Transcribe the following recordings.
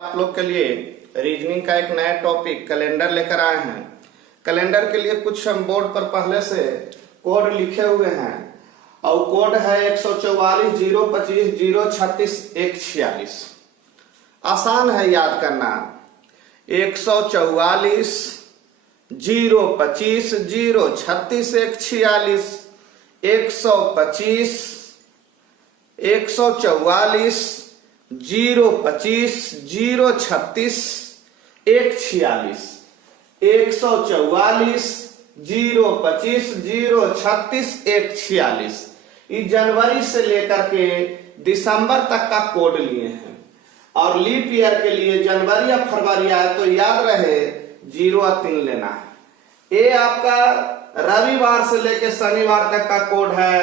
आप लोग के लिए रीजनिंग का एक नया टॉपिक कैलेंडर लेकर आए हैं। कैलेंडर के लिए कुछ हम बोर्ड पर पहले से कोड लिखे हुए हैं और कोड है 144 025 036 146। आसान है याद करना। 144 025 036 146 125 144 025 036 146 144 025 036 146। इस जनवरी से लेकर के दिसंबर तक का कोड लिए हैं और लीप ईयर के लिए जनवरी या फरवरी आए तो याद रहे 0 और 3 लेना है। ये आपका रविवार से लेकर शनिवार तक का कोड है।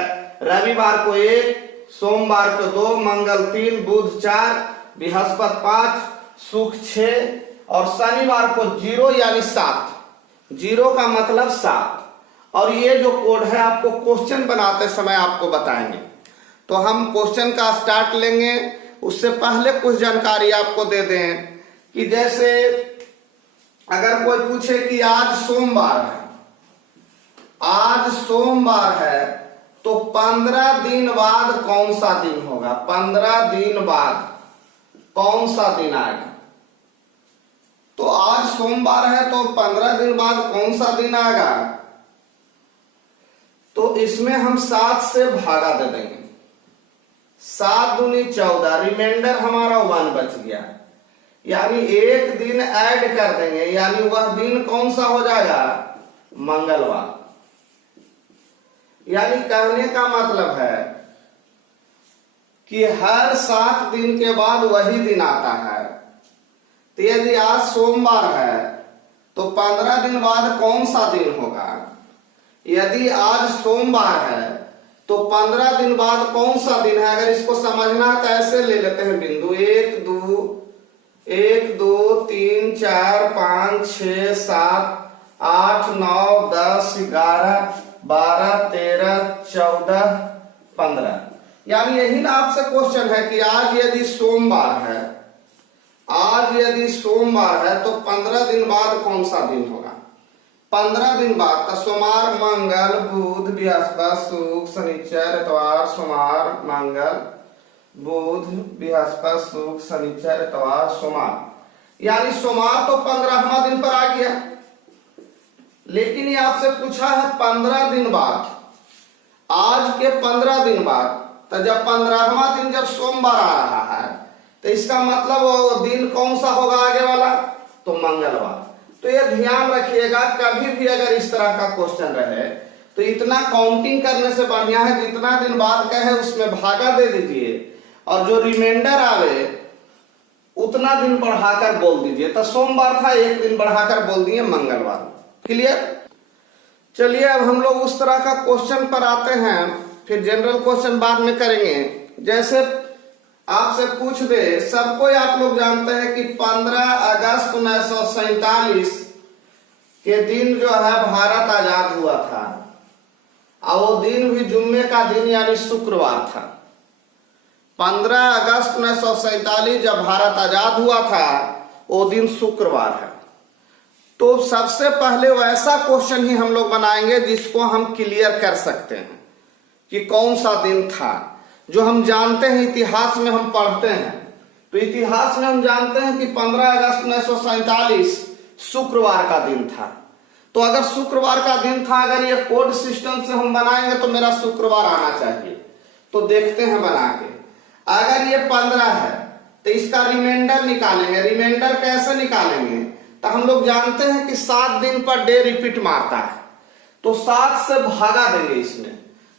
रविवार को 1, सोमवार को 2, मंगल 3, बुध 4, बृहस्पति 5, शुक्र 6 और शनिवार को 0 यानी 7। 0 का मतलब 7। और ये जो कोड है आपको क्वेश्चन बनाते समय आपको बताएंगे। तो हम क्वेश्चन का स्टार्ट लेंगे। उससे पहले कुछ जानकारी आपको दे दें कि जैसे अगर कोई पूछे कि आज सोमवार है, आज सोमवार है तो 15 दिन बाद कौन सा दिन होगा? 15 दिन बाद कौन सा दिन आएगा? तो आज सोमवार है तो 15 दिन बाद कौन सा दिन आएगा? तो इसमें हम 7 से भागा दे देंगे। 7 दूनी 14, रिमाइंडर हमारा 1 बच गया, यानी एक दिन ऐड कर देंगे, यानी वह दिन कौन सा हो जाएगा? मंगलवार। यानी कहने का मतलब है कि हर 7 दिन के बाद वही दिन आता है। तो यदि आज सोमवार है तो 15 दिन बाद कौन सा दिन होगा? यदि आज सोमवार है तो 15 दिन बाद कौन सा दिन है? अगर इसको समझना है तो ऐसे ले लेते हैं बिंदु 1 2 3 4 5 6 7 8 9 10 11 12 13 14 15। यानी यही ना आपसे क्वेश्चन है कि आज यदि सोमवार है, आज यदि सोमवार है तो 15 दिन बाद कौन सा दिन होगा? 15 दिन बाद तो सोमवार मंगल बुध बृहस्पति शुक्र शनिचर इतवार, सोमवार मंगल बुध बृहस्पति शुक्र शनिचर इतवार सोमवार, यानी सोमवार तो 15वां दिन पर आ गया। लेकिन ये आपसे पूछा है 15 दिन बाद, आज के 15 दिन बाद। तो जब 15वां दिन जब सोमवार आ रहा है तो इसका मतलब वो दिन कौन सा होगा आगे वाला? तो मंगलवार। तो ये ध्यान रखिएगा, कभी भी अगर इस तरह का क्वेश्चन रहे तो इतना काउंटिंग करने से बढ़िया है जितना दिन बाद का है उसमें भागा दे दीजिए और जो रिमाइंडर आवे उतना दिन बढ़ाकर बोल दीजिए। तो सोमवार था, एक दिन बढ़ाकर बोल दिए मंगलवार। क्लियर? चलिए अब हम लोग उस तरह का क्वेश्चन पर आते हैं, फिर जनरल क्वेश्चन बाद में करेंगे। जैसे आपसे पूछ दे, सबको आप लोग जानते हैं कि 15 अगस्त 1947 के दिन जो है भारत आजाद हुआ था और वो दिन भी जुम्मे का दिन यानी शुक्रवार था। 15 अगस्त 1947 जब भारत आजाद हुआ था वो दिन शुक्रवार है। तो सबसे पहले वैसा क्वेश्चन ही हम लोग बनाएंगे जिसको हम क्लियर कर सकते हैं कि कौन सा दिन था, जो हम जानते हैं, इतिहास में हम पढ़ते हैं। तो इतिहास में हम जानते हैं कि 15 अगस्त 1947 शुक्रवार का दिन था। तो अगर शुक्रवार का दिन था, अगर ये कोड सिस्टम से हम बनाएंगे तो मेरा शुक्रवार आना चाहिए। तो देखते हैं बना के। अगर ये 15 है तो इसका रिमाइंडर निकालेंगे। रिमाइंडर कैसे निकालेंगे? तो हम लोग जानते हैं कि 7 दिन पर डे रिपीट मारता है, तो 7 से भागा देंगे इसमें।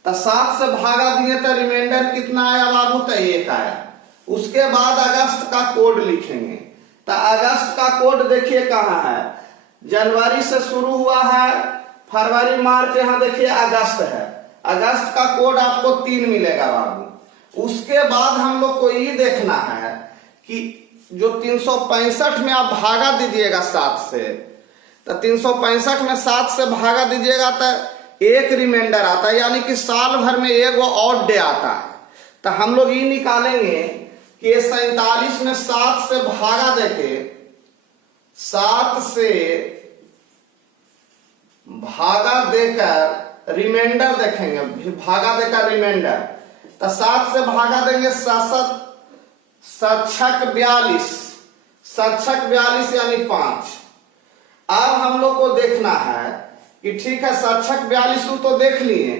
तो 7 से भागा दिए तो रिमाइंडर कितना आया बाबू? तो 1 आया। उसके बाद अगस्त का कोड लिखेंगे। तो अगस्त का कोड देखिए कहाँ है? जनवरी से शुरू हुआ है, फरवरी मार्च, यहाँ देखिए अगस्त है। अगस्त का कोड आपको 3 मिलेगा बाबू। उसके बाद हम लोग को ये देखना है कि जो 365 में आप भागा दीजिएगा 7 से, तो 365 में 7 से भागा दीजिएगा तो एक रिमाइंडर आता है, यानी कि साल भर में एक वो ऑड डे आता है। तो हम लोग ये निकालेंगे कि 47 में 7 से भागा देके 7 से भागा देकर रिमाइंडर देखेंगे, भागा देकर रिमाइंडर, तो 7 से भागा देंगे 7 7 42, 7 यानी 5। अब हम लोग को देखना है कि ठीक है 7 42 तो देख लिए,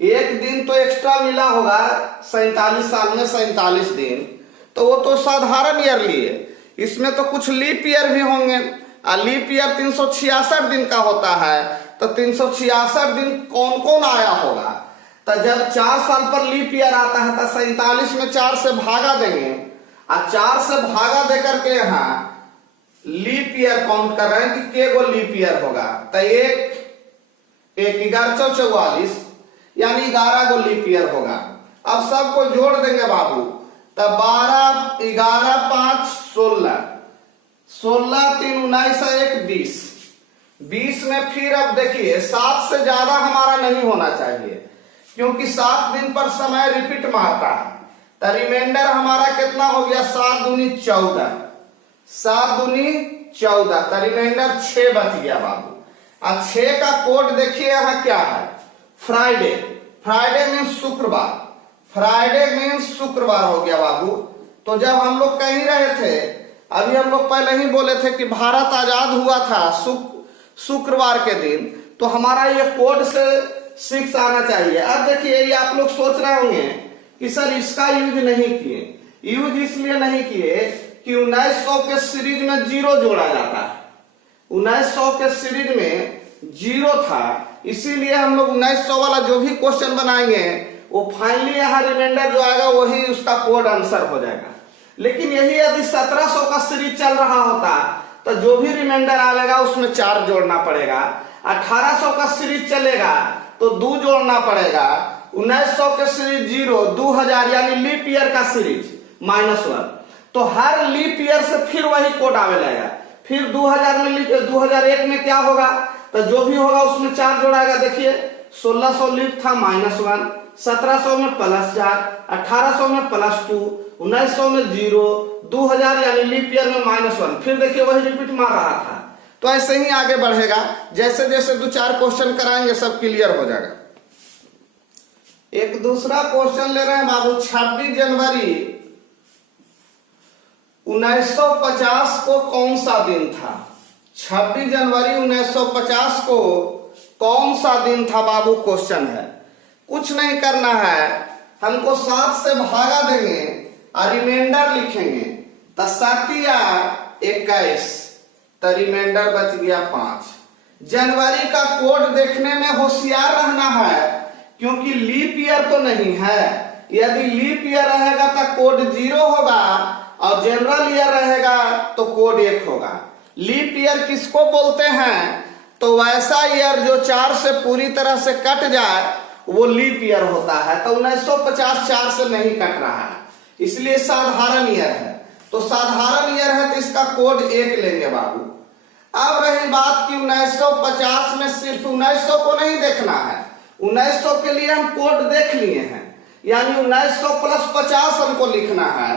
एक दिन तो एक्स्ट्रा मिला होगा 47 साल में 47 दिन, तो वो तो साधारण ईयर लिए, इसमें तो कुछ लीप ईयर भी होंगे, और लीप ईयर 366 दिन का होता है, तो 366 दिन कौन कौन आया होगा। तो जब 4 साल पर लीप ईयर आता है तो 47 में 4 से भागा देंगे, और 4 से भागा देकर के यहाँ लीप ईयर काउंट कर रहे हैं कि के गो लीप ईयर होगा। तो एक 11 44 यानी 11 गो लीप ईयर होगा। अब सबको जोड़ देंगे बाबू, तो 12 11 5 16, 16 3 19 1 20, 20 में फिर अब देखिए 7 से ज्यादा हमारा नहीं होना चाहिए, क्योंकि 7 दिन पर समय रिपीट मारता है। तो रिमाइंडर हमारा कितना हो गया, 7 दूनी 14, 7 दूनी 14, तो रिमाइंडर 6 बच गया बाबू। अब 6 का कोड देखिए यहाँ क्या है, फ्राइडे, फ्राइडे मीन्स शुक्रवार, फ्राइडे मीन्स शुक्रवार हो गया बाबू। तो जब हम लोग कहीं रहे थे, अभी हम लोग पहले ही बोले थे कि भारत आजाद हुआ था शुक्रवार के दिन, तो हमारा ये कोड से 6 आना चाहिए। अब देखिए ये आप लोग सोच रहे होंगे कि सर इसका यूज नहीं किए, यूज इसलिए नहीं किए कि 1900 के सीरीज में 0 जोड़ा जाता है, 1900 के सीरीज में 0 था, इसीलिए हम लोग 1900 वाला जो भी क्वेश्चन बनाएंगे वो फाइनली यहाँ रिमाइंडर जो आएगा वही उसका कोड आंसर हो जाएगा। लेकिन यही यदि 1700 का सीरीज चल रहा होता तो जो भी रिमाइंडर आएगा उसमें 4 जोड़ना पड़ेगा, 1800 का सीरीज चलेगा तो 2 जोड़ना पड़ेगा, 1900 के सीरीज 0, 2000 यानी लीप ईयर का सीरीज -1, तो हर लीप ईयर से फिर वही कोड आवे लगेगा। फिर 2000 में 2001 में क्या होगा, तो जो भी होगा उसमें 4 जोड़ाएगा। देखिए 1600 लीप था -1, 1700 में +4, 1800 में +2, 1900 में 0, 2000 यानी लीप ईयर में -1, फिर देखिए वही रिपीट मार रहा था। तो ऐसे ही आगे बढ़ेगा, जैसे जैसे 2-4 क्वेश्चन कराएंगे सब क्लियर हो जाएगा। एक दूसरा क्वेश्चन ले रहे हैं बाबू, 26 जनवरी 1950 को कौन सा दिन था, 26 जनवरी 1950 को कौन सा दिन था बाबू, क्वेश्चन है। कुछ नहीं करना है, हमको 7 से भागा देंगे और रिमाइंडर लिखेंगे, तो 7 या 21, तो रिमाइंडर बच गया 5। जनवरी का कोड देखने में होशियार रहना है, क्योंकि लीप ईयर तो नहीं है। यदि लीप ईयर रहेगा तो कोड 0 होगा, और जनरल ईयर रहेगा तो कोड 1 होगा। लीप ईयर किसको बोलते हैं, तो वैसा ईयर जो 4 से पूरी तरह से कट जाए वो लीप ईयर होता है। तो 1950 4 से नहीं कट रहा है, इसलिए साधारण ईयर है। तो साधारण ईयर है तो इसका कोड 1 लेंगे बाबू। अब रही बात कि 1950 में सिर्फ 1900 को नहीं देखना है, 1900 के लिए हम कोड देख लिए हैं, यानी 1900 + 50 हमको लिखना है।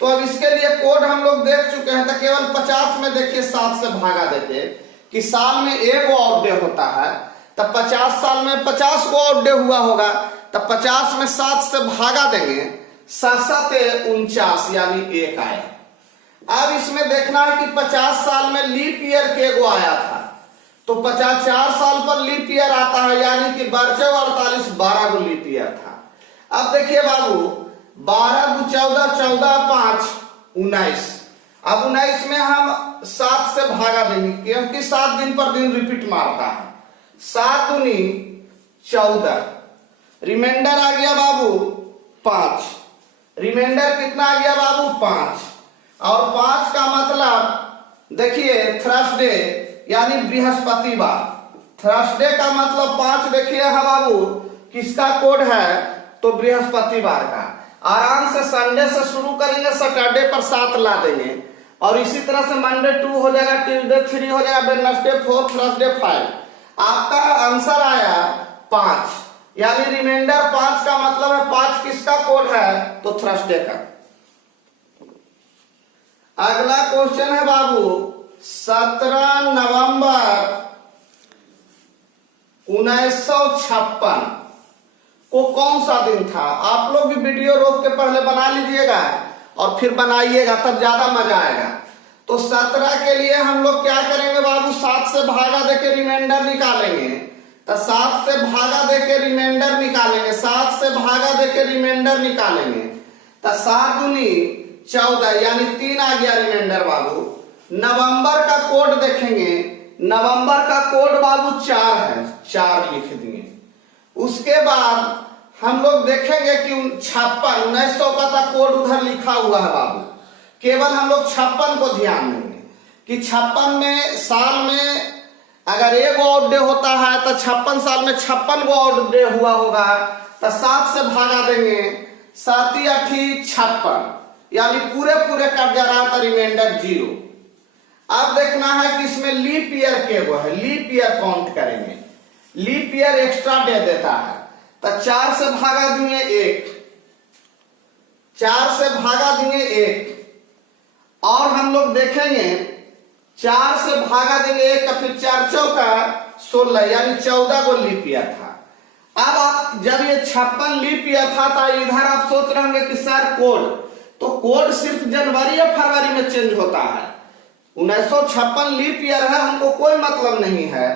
तो अब इसके लिए कोड हम लोग देख चुके हैं, तो केवल 50 में देखिए 7 से भागा देते कि साल में 1 ऑड डे होता है, तब 50 साल में 50 को ऑड डे हुआ होगा, तब 50 में 7 से भागा देंगे, 7 7 49 यानी 1 आया। अब इसमें देखना है कि 50 साल में लीप ईयर के गो आया था, तो 4 साल पर लीप ईयर आता है, यानी कि 48 12 गो लीप ईयर था। अब देखिए बाबू 12 × 14 14 5 19, अब 19 में हम 7 से भागा देंगे, क्योंकि 7 दिन पर दिन रिपीट मारता है, 7 दूनी 14, रिमाइंडर आ गया बाबू 5, रिमाइंडर कितना आ गया बाबू 5, और 5 का मतलब देखिए थर्सडे यानी बृहस्पतिवार, थर्सडे का मतलब 5 देखिए है बाबू किसका कोड है, तो बृहस्पतिवार का। आराम से संडे से शुरू करेंगे, सैटरडे पर 7 ला देंगे, और इसी तरह से मंडे 2 हो जाएगा, ट्यूसडे 3 हो जाएगा, वेडनेसडे 4, थर्सडे 5। आपका आंसर आया 5, यानी रिमाइंडर 5 का मतलब है 5 किसका कोड है, तो थर्सडे का। अगला क्वेश्चन है बाबू 17 नवंबर 1956 को कौन सा दिन था? आप लोग भी वीडियो रोक के पहले बना लीजिएगा और फिर बनाइएगा, तब ज्यादा मजा आएगा। तो 17 के लिए हम लोग क्या करेंगे बाबू, 7 से भागा देके रिमाइंडर निकालेंगे। तो 7 से भागा देके रिमाइंडर निकालेंगे, 7 से भागा देके रिमाइंडर निकालेंगे। तो 7 दूनी 14 यानी 3 आ गया रिमाइंडर बाबू। नवंबर का कोड देखेंगे, नवंबर का कोड बाबू 4 है, 4 लिख दिए। उसके बाद हम लोग देखेंगे कि 56 1900 का कोड उधर लिखा हुआ है बाबू। केवल हम लोग 56 को ध्यान देंगे कि 56 में साल में अगर एक आउट डे होता है तो 56 साल में 56 गो आउट डे हुआ होगा। तो 7 से भागा देंगे, 7 8 56 यानी पूरे पूरे कट जा रहा था, रिमाइंडर 0। अब देखना है कि इसमें लीप ईयर के वो है, लीप ईयर काउंट करेंगे। लीप ईयर एक्स्ट्रा डे देता है। तो 4 से भागा दिए 1, 4 से भागा दिए 1 और हम लोग देखेंगे 4 से भागा देंगे 1 का, फिर 4 चौका 16 यानी 14 को लीप ईयर था। अब आप जब ये 56 लीप ईयर था तो इधर आप सोच रहे होंगे कि सर कोड, तो कोड सिर्फ जनवरी या फरवरी में चेंज होता है। 1956 लीप ईयर है, हमको कोई मतलब नहीं है।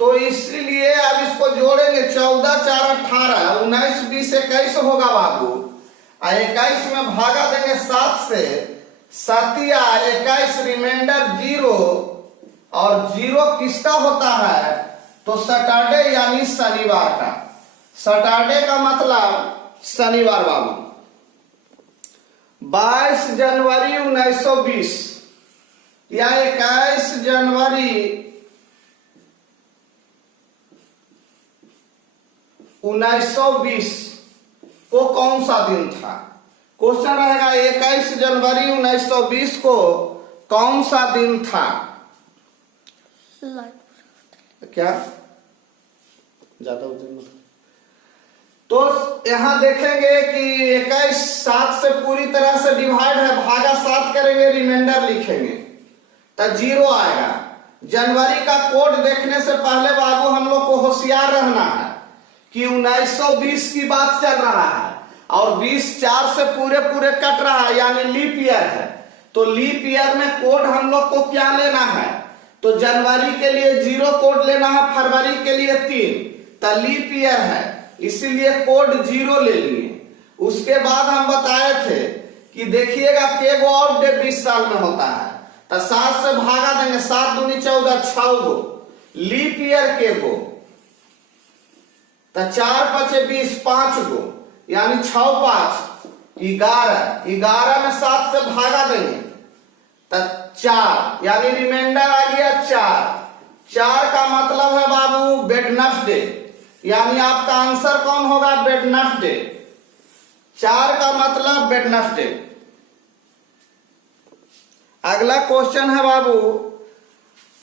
तो इसलिए अब इसको जोड़ेंगे, 14 4 18 19 20 21 होगा बाबू। 21 में भागा देंगे 7 से, 7 21 रिमाइंडर 0 और 0 किसका होता है? तो सैटरडे यानी शनिवार का। सैटरडे का मतलब शनिवार बाबू। 22 जनवरी 1920 या 21 जनवरी 1920 को कौन सा दिन था? क्वेश्चन रहेगा 21 जनवरी 1920 को कौन सा दिन था? क्या ज्यादा तो यहां देखेंगे कि 21 7 से पूरी तरह से डिवाइड है, भागा 7 करेंगे, रिमाइंडर लिखेंगे तो 0 आएगा। जनवरी का कोड देखने से पहले बाबू हम लोग को होशियार रहना है कि 1920 की बात चल रहा है और 20 4 से पूरे पूरे कट रहा है यानी लीप ईयर है। तो लीप ईयर में कोड हम लोग को क्या लेना है? तो जनवरी के लिए 0 कोड लेना है, फरवरी के लिए 3, तो लीप ईयर है इसीलिए कोड 0 ले लिए। उसके बाद हम बताए थे कि देखिएगा के गो और डे 20 साल में होता है। तो 7 से भागा देंगे, 7 दूनी 14 6 गो, लीप ईयर के गो तो 4 5 20 5 गो यानी 6 5 11, 11 में 7 से भागा देंगे तो 4 यानी रिमाइंडर आ गया 4। 4 का मतलब है बाबू वेडनेसडे, यानी आपका आंसर कौन होगा? वेडनेसडे। 4 का मतलब वेडनेसडे। अगला क्वेश्चन है बाबू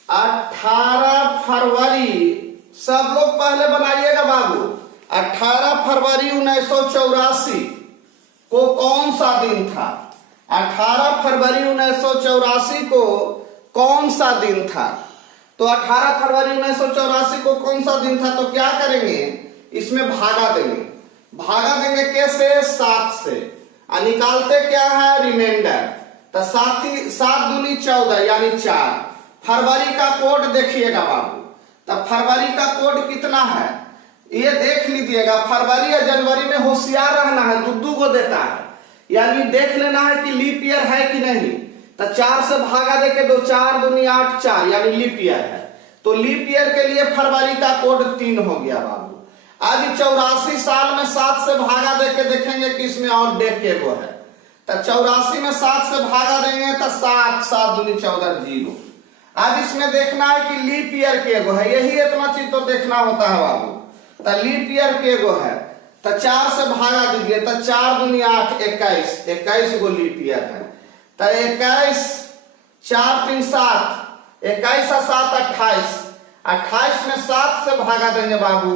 18 फरवरी, सब लोग पहले बनाइएगा बाबू। 18 फरवरी 1984 को कौन सा दिन था? 18 फरवरी 1984 को कौन सा दिन था? तो 18 फरवरी 1984 को कौन सा दिन था? तो क्या करेंगे, इसमें भागा देंगे। भागा देंगे कैसे? 7 से। निकालते क्या है? रिमाइंडर। तो 7 दूनी 14 यानी 4। फरवरी का कोड देखिएगा बाबू। तब फरवरी का कोड कितना है ये देख लीजिएगा। फरवरी या जनवरी में होशियार रहना है, दो को देता है, यानी देख लेना है कि लीप ईयर है कि नहीं। तो 4 से भागा देके 2 4 दूनी 8 4 यानी लीप ईयर है। तो लीप ईयर के लिए फरवरी का कोड 3 हो गया बाबू। आज 84 साल में 7 से भागा देके देखेंगे कि इसमें और डे के वो है। तो 84 में 7 से भागा देंगे तो 7 7 दूनी 14 0। अब इसमें देखना है कि लीप ईयर के गो है, यही इतना चीज तो देखना होता है बाबू। तो लीप ईयर के गो है तो 4 से भागा दीजिए तो 4 दूनी 8 21, 21 गो लीप ईयर है। तो 21 4 3 7, 21 और 7 28, 28 में 7 से भागा देंगे बाबू,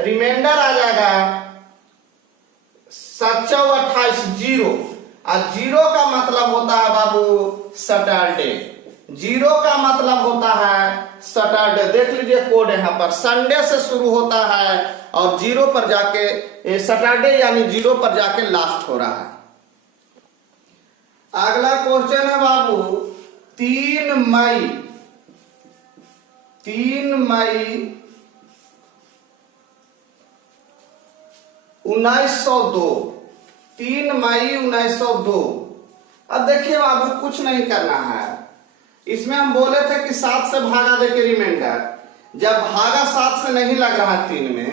रिमाइंडर आ जाएगा 7 28 0। और 0 का मतलब होता है बाबू सैटरडे। 0 का मतलब होता है सैटरडे। देख लीजिए कोड यहाँ पर संडे से शुरू होता है और 0 पर जाके सैटरडे यानी 0 पर जाके लास्ट हो रहा है। अगला क्वेश्चन है बाबू 3 मई 1902। 3 मई 1902। अब देखिए बाबू कुछ नहीं करना है, इसमें हम बोले थे कि 7 से भागा दे के रिमाइंडर। जब भागा 7 से नहीं लग रहा 3 में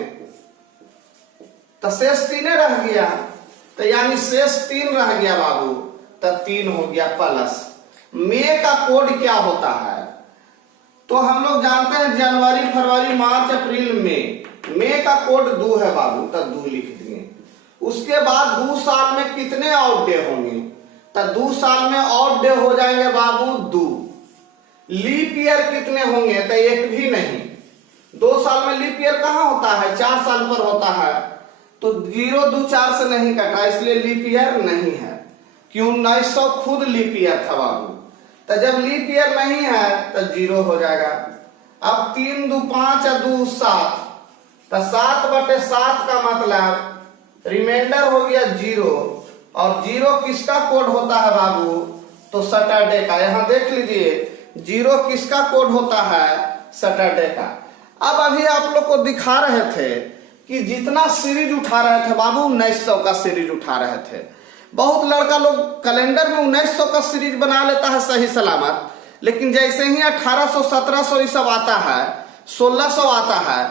तो शेष 3 रह गया, तो यानी शेष 3 रह गया बाबू, तो 3 हो गया प्लस। मई का कोड क्या होता है? तो हम लोग जानते हैं जनवरी फरवरी मार्च अप्रैल मई का कोड 2 है बाबू, तो 2 लिख दिए। उसके बाद 2 साल में कितने ऑड डे होंगे? तो 2 साल में ऑड डे हो जाएंगे बाबू 2। लीप ईयर कितने होंगे? तो एक भी नहीं। 2 साल में लीप ईयर कहां होता है? 4 साल पर होता है, तो 0 2 4 से नहीं कटा, इसलिए लीप ईयर नहीं है। क्यों? 1900 खुद लीप ईयर था बाबू, तो जब लीप ईयर नहीं है तो 0 हो जाएगा। अब 3 2 5 और 2 7, तो 7/7 का मतलब रिमाइंडर हो गया 0। और 0 किसका कोड होता है बाबू? तो सैटरडे का। यहां देख लीजिए 0 किसका कोड होता है? सैटरडे का। अब अभी आप लोग को दिखा रहे थे कि जितना सीरीज उठा रहे थे बाबू 1900 का सीरीज उठा रहे थे। बहुत लड़का लोग कैलेंडर में 1900 का सीरीज बना लेता है सही सलामत, लेकिन जैसे ही 1800 1700 ये सब आता है, 1600 आता है,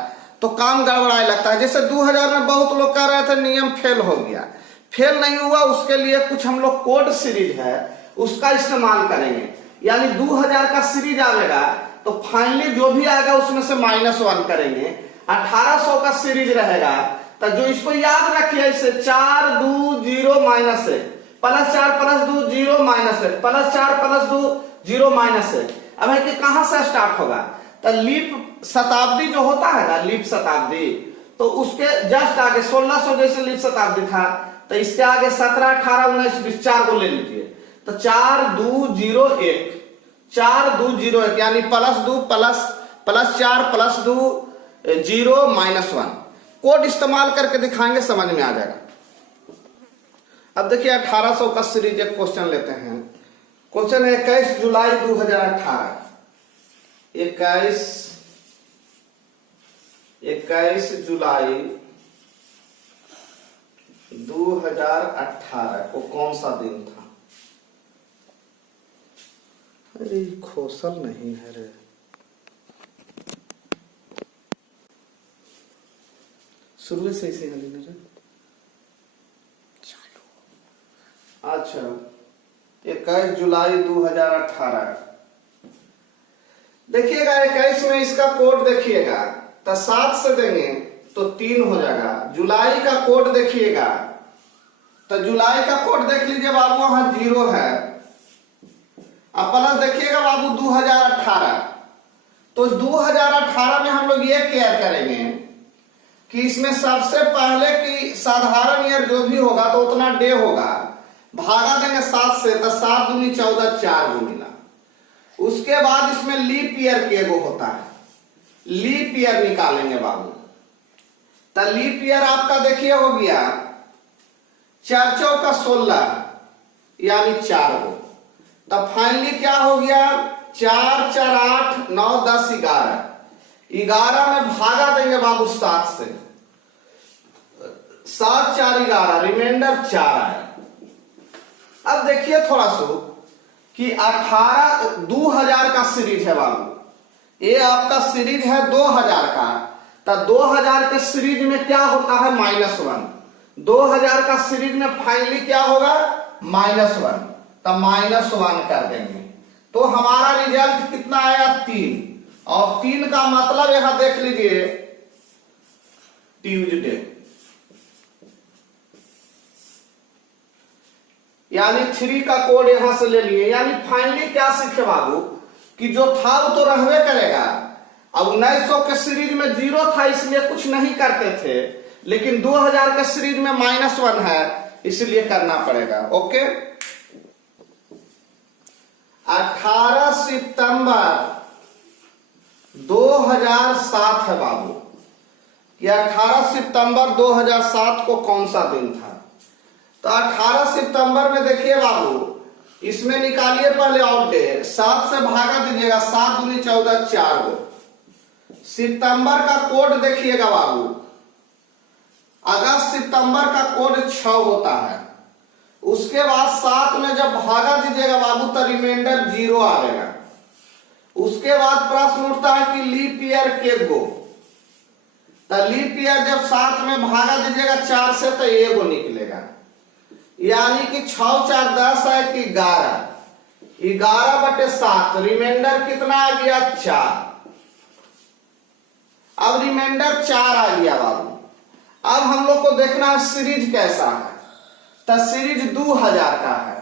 तो काम गड़बड़ाए लगता है। जैसे 2000 में बहुत लोग कह रहे थे नियम फेल हो गया। फेल नहीं हुआ, उसके लिए कुछ हम लोग कोड सीरीज है उसका इस्तेमाल करेंगे। यानी 2000 का सीरीज आएगा तो फाइनली जो भी आएगा उसमें से -1 करेंगे। 1800 का सीरीज रहेगा तो जो इसको याद रखिए, इसे 4 2 0 -1 +4 +2 0 -1 +4 +2 0 -1। अब है कि कहां से स्टार्ट होगा? तो लीप शताब्दी जो होता है ना, लीप शताब्दी, तो उसके जस्ट आगे 1600 जैसे लीप शताब्दी था, तो इसके आगे 17 18 19 20 4 को ले लीजिए, तो 4 2 0 1 4 2 0 1 यानी +2 +4 +2 0 -1 कोड इस्तेमाल करके दिखाएंगे, समझ में आ जाएगा। अब देखिए 1800 का सीरीज एक क्वेश्चन लेते हैं। क्वेश्चन है 21 जुलाई 2018। 21 जुलाई 2018 को कौन सा दिन था? अरे खोसल नहीं है रे, शुरू से इसे हली रे। अच्छा 21 जुलाई 2018। देखिएगा 21 में इसका कोड देखिएगा, तो 7 से देंगे तो 3 हो जाएगा। जुलाई का कोड देखिएगा, तो जुलाई का कोड देख लीजिए बाबू, वहां 0 है। अब प्लस देखिएगा बाबू 2018, तो 2018 में हम लोग ये केयर करेंगे कि इसमें सबसे पहले की साधारण ईयर जो भी होगा तो उतना डे होगा, भागा देंगे 7 से, तो 7 दूनी 14 4 गुना। उसके बाद इसमें लीप ईयर के एगो होता है, लीप ईयर निकालेंगे बाबू। तो लीप ईयर आपका देखिए हो गया 4 चौका 16 यानी 4 गो। तब फाइनली क्या हो गया? 4 4 8 9 10 11 11 में भागा देंगे बाबू 7 से, 7 4 11 रिमाइंडर 4 आए। अब देखिए थोड़ा सा कि 2000 का सीरीज है बाबू, ये आपका सीरीज है 2000 का। तो 2000 के सीरीज में क्या होता है? -1। 2000 का सीरीज में फाइनली क्या होगा? -1, तो -1 कर देंगे, तो हमारा रिजल्ट कितना आया? 3। और 3 का मतलब यहां देख लीजिए ट्यूजडे, यानी 3 का कोड यहां से ले लिए। यानी फाइनली क्या सीखे बाबू कि जो था वो तो रहवे करेगा। अब 1900 के सीरीज में 0 था इसलिए कुछ नहीं करते थे, लेकिन 2000 के सीरीज में -1 है इसलिए करना पड़ेगा। ओके, 18 सितंबर 2007 है बाबू, कि 18 सितंबर 2007 को कौन सा दिन था। तो 18 सितंबर में देखिए बाबू, इसमें निकालिए पहले ऑड डे, 7 से भागा दीजिएगा, 7 दूनी 14, 4 गो। सितंबर का कोड देखिएगा बाबू, अगस्त सितंबर का कोड 6 होता है। उसके बाद 7 में जब भागा दीजिएगा बाबू तो रिमाइंडर 0 आएगा। उसके बाद प्रश्न उठता है कि लीप ईयर के गो, तो लीप ईयर जब 7 में भागा दीजिएगा 4 से तो 1 निकलेगा, यानी कि 6 4 10 है कि 11, 11/7, रिमाइंडर कितना आ गया 4। अब रिमाइंडर 4 आ गया बाबू। अब हम लोग को देखना है सीरीज कैसा है। तो सीरीज 2000 का है,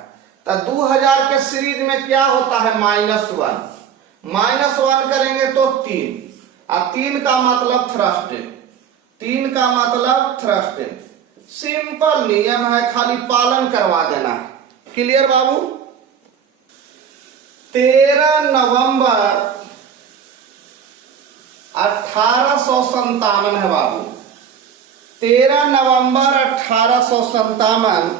तो 2000 के सीरीज में क्या होता है, -1, -1 करेंगे तो 3, और 3 का मतलब थ्रस्टेड, 3 का मतलब थ्रस्टेड। सिंपल नियम है, खाली पालन करवा देना है। क्लियर बाबू। 13 नवंबर 1857 है बाबू, 13 नवंबर 1857,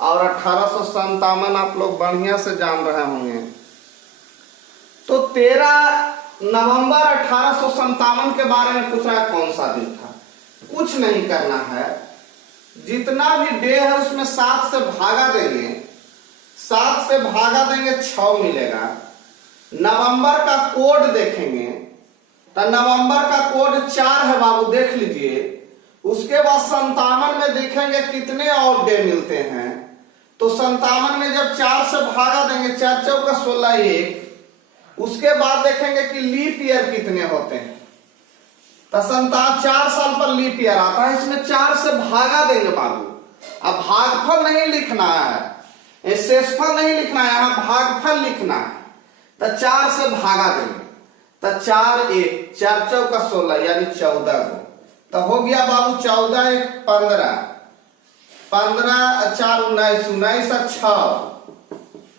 और 1857 आप लोग बढ़िया से जान रहे होंगे। तो 13 नवंबर 1857 के बारे में पूछ रहा है कौन सा दिन था। कुछ नहीं करना है, जितना भी डे है उसमें 7 से भागा देंगे, 7 से भागा देंगे 6 मिलेगा। नवंबर का कोड देखेंगे तो नवंबर का कोड 4 है बाबू, देख लीजिए। उसके बाद 57 में देखेंगे कितने और डे मिलते हैं, तो 57 में जब 4 से भागा देंगे, 4 चौका 16, 1। उसके बाद देखेंगे कि लीप ईयर कितने होते हैं, तो 4 साल पर लीप ईयर आता है। इसमें 4 से भागा देंगे बाबू। अब भागफल नहीं लिखना है, शेषफल नहीं लिखना है, यहाँ भागफल लिखना है। तो 4 से भागा देंगे, तो 4 1, 4 चौका 16, यानी 14 को। तो हो गया बाबू 14 1 15, 15 4 19, 19 6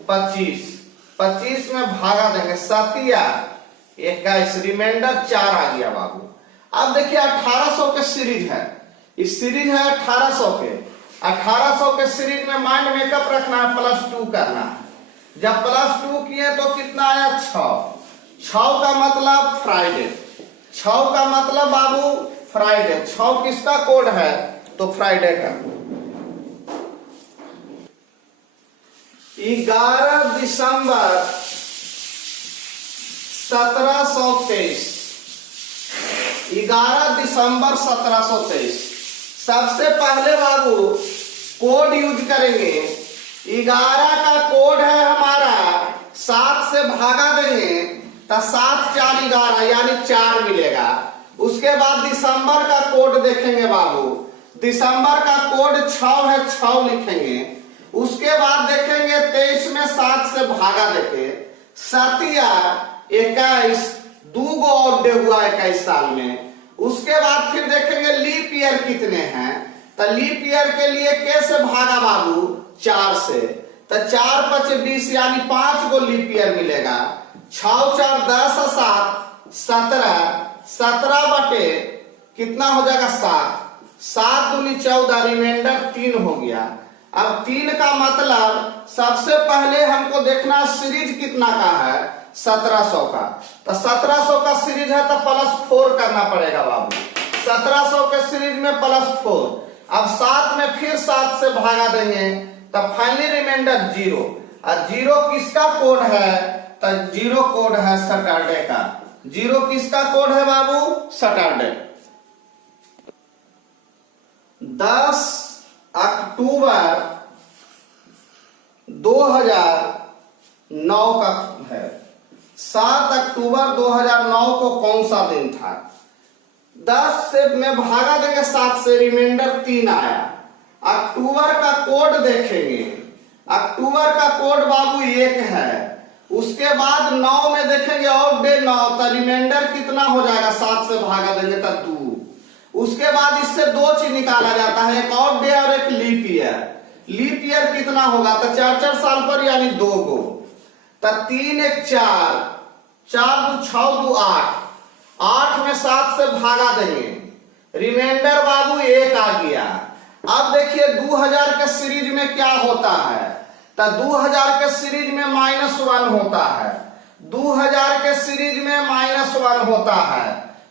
25, 25 में भागा देंगे 7 21, रिमाइंडर 4 आ गया बाबू। अब देखिए 1800 के सीरीज है, इस सीरीज है 1800 के। 1800 के सीरीज में माइंड मेकअप रखना है, +2 करना है। जब +2 किए तो कितना आया 6, 6 का मतलब फ्राइडे, 6 का मतलब बाबू फ्राइडे। 6 किसका कोड है, तो फ्राइडे का। 11 दिसंबर 1723, 11 दिसंबर 1723। सबसे पहले बाबू कोड यूज करेंगे। 11 का कोड है हमारा, 7 से भागा देंगे तो 7 4 11, यानी 4 मिलेगा। उसके बाद दिसंबर का कोड देखेंगे बाबू, दिसंबर का कोड 6 है, 6 लिखेंगे। उसके बाद देखेंगे 23 में 7 से भागा देके 7 21, 2 गो और डे हुआ 21 साल में। उसके बाद फिर देखेंगे लीप ईयर कितने हैं, तो लीप ईयर के लिए कैसे भागा बाबू, 4 से, तो 4 5 20, यानी 5 को लीप ईयर मिलेगा। 6 4 10 7 17, 17 बटे कितना हो जाएगा 7, 7 दूनी 14, रिमाइंडर 3 हो गया। अब 3 का मतलब सबसे पहले हमको देखना सीरीज कितना का है, 1700 का। तो 1700 का सीरीज है तो +4 करना पड़ेगा बाबू। 1700 के सीरीज में +4। अब 7 में फिर 7 से भागा देंगे तो फाइनली रिमाइंडर 0। और 0 किसका कोड है, तो 0 कोड है सैटरडे का। 0 किसका कोड है बाबू, सैटरडे। 10 अक्टूबर 2009 का है। 7 अक्टूबर 2009 को कौन सा दिन था। 10 से में भागा देंगे 7 से, रिमाइंडर 3 आया। अक्टूबर का कोड देखेंगे, अक्टूबर का कोड बाबू 1 है। उसके बाद 9 में देखेंगे और डे 9, तो रिमाइंडर कितना हो जाएगा, 7 से भागा देंगे तो 2। उसके बाद इससे 2 चीज निकाला जाता है, एक और डे और एक लीप ईयर। लीप ईयर कितना होगा, तो 4 साल पर यानी 2 गो, तो 3 1 4, 4 2 6 2 8, 8 में 7 से भागा देंगे, रिमाइंडर बाबू 1 आ गया। अब देखिए 2000 के सीरीज में क्या होता है, तो 2000 के सीरीज में -1 होता है, 2000 के सीरीज में -1 होता है,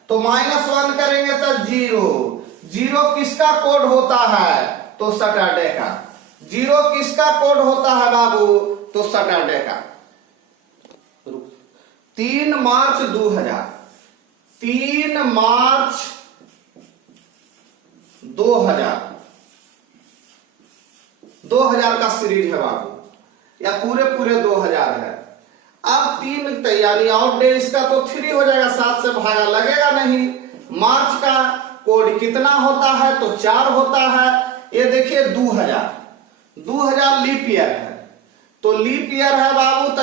तो -1 करेंगे तो 0, 0 किसका कोड होता है, तो सैटरडे का, 0 किसका कोड होता है बाबू, तो सैटरडे का। 3 मार्च 2000, 3 मार्च 2000 का सीरीज है बाबू, या पूरे 2000 है। अब 3 यानी आउट डे इसका तो 3 हो जाएगा, 7 से भागा लगेगा नहीं। मार्च का कोड कितना होता है, तो 4 होता है। ये देखिए 2000 लीप ईयर है, तो लीप ईयर है बाबू, तो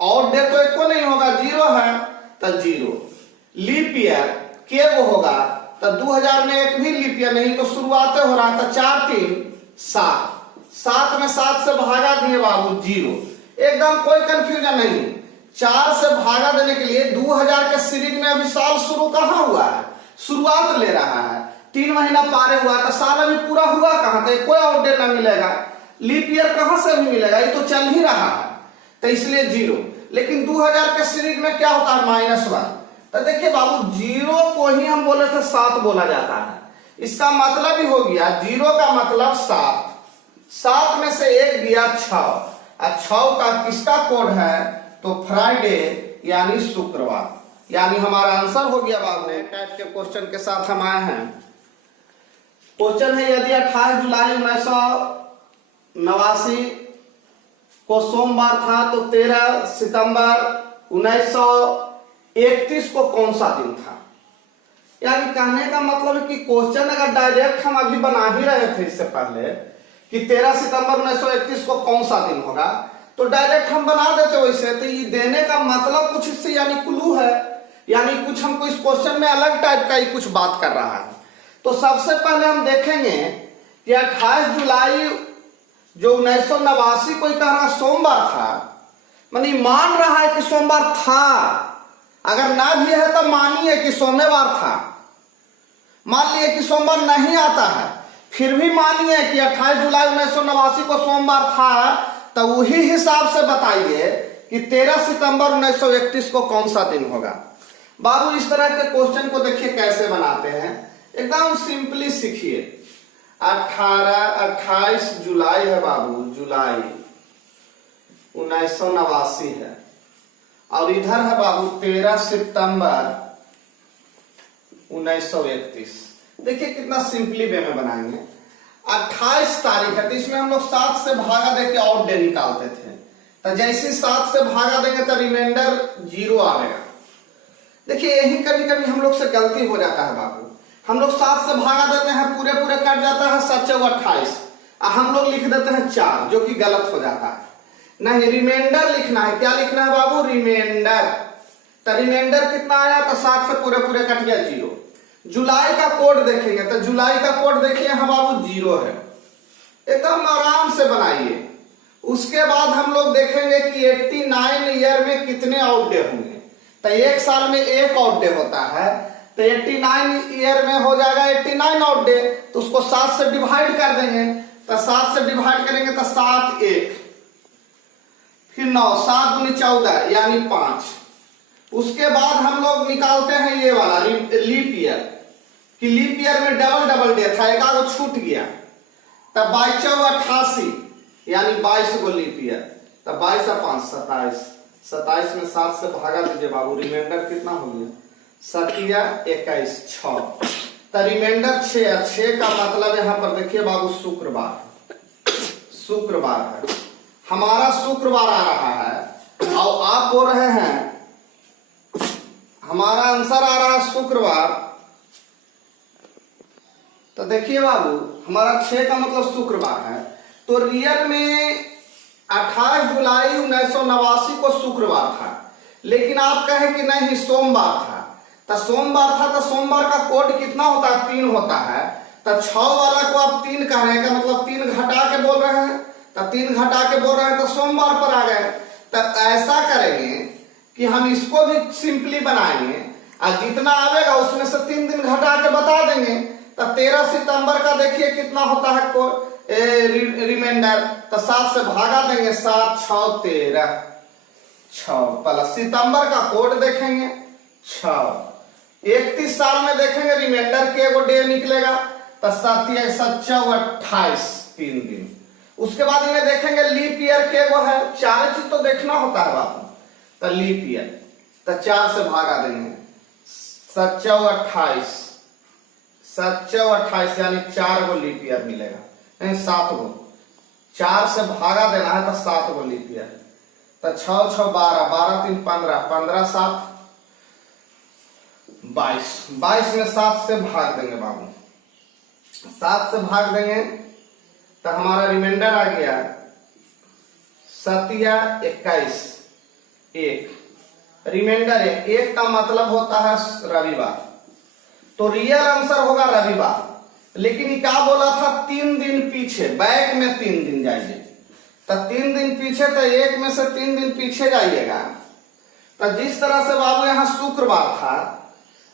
आउट डे तो एक को नहीं होगा, 0 है, तो 0 लीप ईयर के वो होगा, तो 2000 में एक भी लीप ईयर नहीं, तो शुरुआत हो रहा था 4 3 7, 7 में 7 से भागा दिए बाबू 0, एकदम कोई कंफ्यूजन नहीं। 4 से भागा देने के लिए 2000 के सीरीज में अभी साल शुरू कहां हुआ है, शुरुआत ले रहा है, 3 महीना पारे हुआ, तो साल अभी पूरा हुआ कहां, तो कोई आउटडेट ना मिलेगा, लीप ईयर कहां से भी मिलेगा, ये तो चल ही रहा है, तो इसलिए 0। लेकिन 2000 के सीरीज में क्या होता है, -1, तो देखिए बाबू 0 को ही हम बोले थे 7 बोला जाता है, इसका मतलब ही हो गया 0 का मतलब 7, 7 में से 1 गया 6, और 6 का किसका कोड है, तो फ्राइडे यानी शुक्रवार, यानी हमारा आंसर हो गया बाबू। टाइप के क्वेश्चन के साथ हम आए हैं। क्वेश्चन है, यदि 28 जुलाई 1989 को सोमवार था, तो 13 सितंबर 1931 को कौन सा दिन था। यानी कहने का मतलब है कि क्वेश्चन अगर डायरेक्ट हम अभी बना ही रहे थे इससे पहले कि 13 सितंबर 1931 को कौन सा दिन होगा, तो डायरेक्ट हम बना देते वैसे, तो ये देने का मतलब कुछ इससे यानी क्लू है, यानी कुछ हमको इस क्वेश्चन में अलग टाइप का ही कुछ बात कर रहा है। तो सबसे पहले हम देखेंगे कि 28 जुलाई जो 1989 कोई कह रहा सोमवार था, मानी मान रहा है कि सोमवार था, अगर ना भी है तो मानिए कि सोमवार था, मान लिए कि सोमवार नहीं आता है, फिर भी मानिए कि 28 जुलाई 1989 को सोमवार था, तो वही हिसाब से बताइए कि 13 सितंबर 1931 को कौन सा दिन होगा। बाबू इस तरह के क्वेश्चन को देखिए कैसे बनाते हैं, एकदम सिंपली सीखिए। 28 जुलाई है बाबू, जुलाई 1989 है, और इधर है बाबू 13 सितंबर 1931। देखिए कितना सिंपली वे में बनाएंगे। 28 तारीख है, तो इसमें हम लोग 7 से भागा देके आउट डे निकालते थे, तो जैसे 7 से भागा देंगे तो रिमाइंडर 0 आएगा। देखिए यही कभी कभी हम लोग से गलती हो जाता है बाबू, हम लोग 7 से भागा देते हैं, पूरे कट जाता है 7 × 28, हम लोग लिख देते हैं 4, जो कि गलत हो जाता है। नहीं, रिमाइंडर लिखना है। क्या लिखना है बाबू, रिमाइंडर। तो रिमाइंडर कितना आया, तो 7 से पूरे कट गया 0। जुलाई का कोड देखेंगे, तो जुलाई का कोड देखिए यहाँ बाबू 0 है, एकदम आराम से बनाइए। उसके बाद हम लोग देखेंगे कि 89 ईयर में कितने आउट डे होंगे, तो एक साल में 1 आउट डे होता है, तो 89 ईयर में हो जाएगा 89 आउट डे, तो उसको 7 से डिवाइड कर देंगे, तो 7 से डिवाइड करेंगे तो 7 1, फिर 9, 7 दूनी 14 यानी 5। उसके बाद हम लोग निकालते हैं ये वाला लीप ईयर, कि लीप ईयर में डबल डे था, एक आगो छूट गया, तब 22 × 88 यानी 22 गो लीप ईयर, तब 22 और 5 27, 27 में 7 से भागा दीजिए बाबू, रिमाइंडर कितना हो गया, 7 21 6, तो रिमाइंडर 6 का मतलब यहाँ पर देखिए बाबू शुक्रवार है, हमारा शुक्रवार आ रहा है, और आप बोल रहे हैं हमारा आंसर आ रहा है शुक्रवार, तो देखिए बाबू हमारा 6 का मतलब शुक्रवार है, तो रियल में 28 जुलाई 1989 को शुक्रवार था, लेकिन आप कहें कि नहीं सोमवार था, तो सोमवार था, तो सोमवार का कोड कितना होता है, 3 होता है, तो 6 वाला को आप 3 कह रहे हैं का मतलब 3 घटा के बोल रहे हैं, तो 3 घटा के बोल रहे हैं तो सोमवार पर आ गए। तो ऐसा करेंगे कि हम इसको भी सिंपली बनाएंगे और जितना आवेगा उसमें से 3 दिन घटा के बता देंगे। तो 13 सितंबर का देखिए कितना होता है रिमाइंडर, तो 7 से भागा देंगे, 7 6 13 6 प्लस सितंबर का कोड देखेंगे 6। 31 साल में देखेंगे रिमाइंडर के एगो डे निकलेगा, तो 7 7 28 3 दिन। उसके बाद इन्हें देखेंगे लीप ईयर के एगो है, 4 चीज तो देखना होता है बापू, तो लीप ईयर तो 4 से भागा देंगे, 7 28 7 28 यानी 4 गो लीप ईयर मिलेगा, नहीं 7 गो, 4 से भागा देना है तो 7 गो लीप ईयर, तो 6 6 12 12 3 15 15 7 22 22 में 7 से भाग देंगे बाबू, 7 से भाग देंगे तो हमारा रिमाइंडर आ गया 7 21 1। रिमाइंडर 1 का मतलब होता है रविवार, तो रियल आंसर होगा रविवार। लेकिन क्या बोला था 3 दिन पीछे, बैक में 3 दिन जाइए, तो 3 दिन पीछे, तो 1 में से 3 दिन पीछे जाइएगा। तो जिस तरह से बाबू यहाँ शुक्रवार था,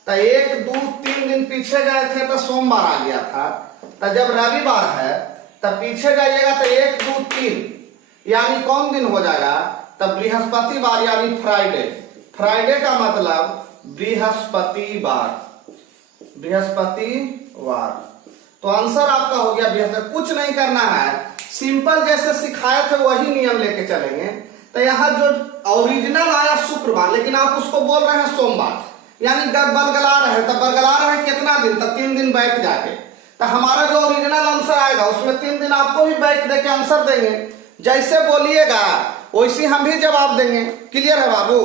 तो 1 2 3 दिन पीछे गए थे तो सोमवार आ गया था। तो जब रविवार है तो पीछे जाइएगा तो 1 2 3 यानी कौन दिन हो जाएगा, तब बृहस्पतिवार यानी फ्राइडे। फ्राइडे का मतलब बृहस्पतिवार, बृहस्पतिवार। तो आंसर आपका हो गया बृहस्पति। कुछ नहीं करना है, सिंपल जैसे सिखाए थे वही नियम लेके चलेंगे। तो यहाँ जो ओरिजिनल आया शुक्रवार, लेकिन आप उसको बोल रहे हैं सोमवार, यानी बरगला रहे, तब बरगला रहे कितना दिन, तब 3 दिन बैक जाके, तो हमारा जो ओरिजिनल आंसर आएगा उसमें 3 दिन आपको भी बैक देके आंसर देंगे। जैसे बोलिएगा वैसे हम भी जवाब देंगे। क्लियर है बाबू?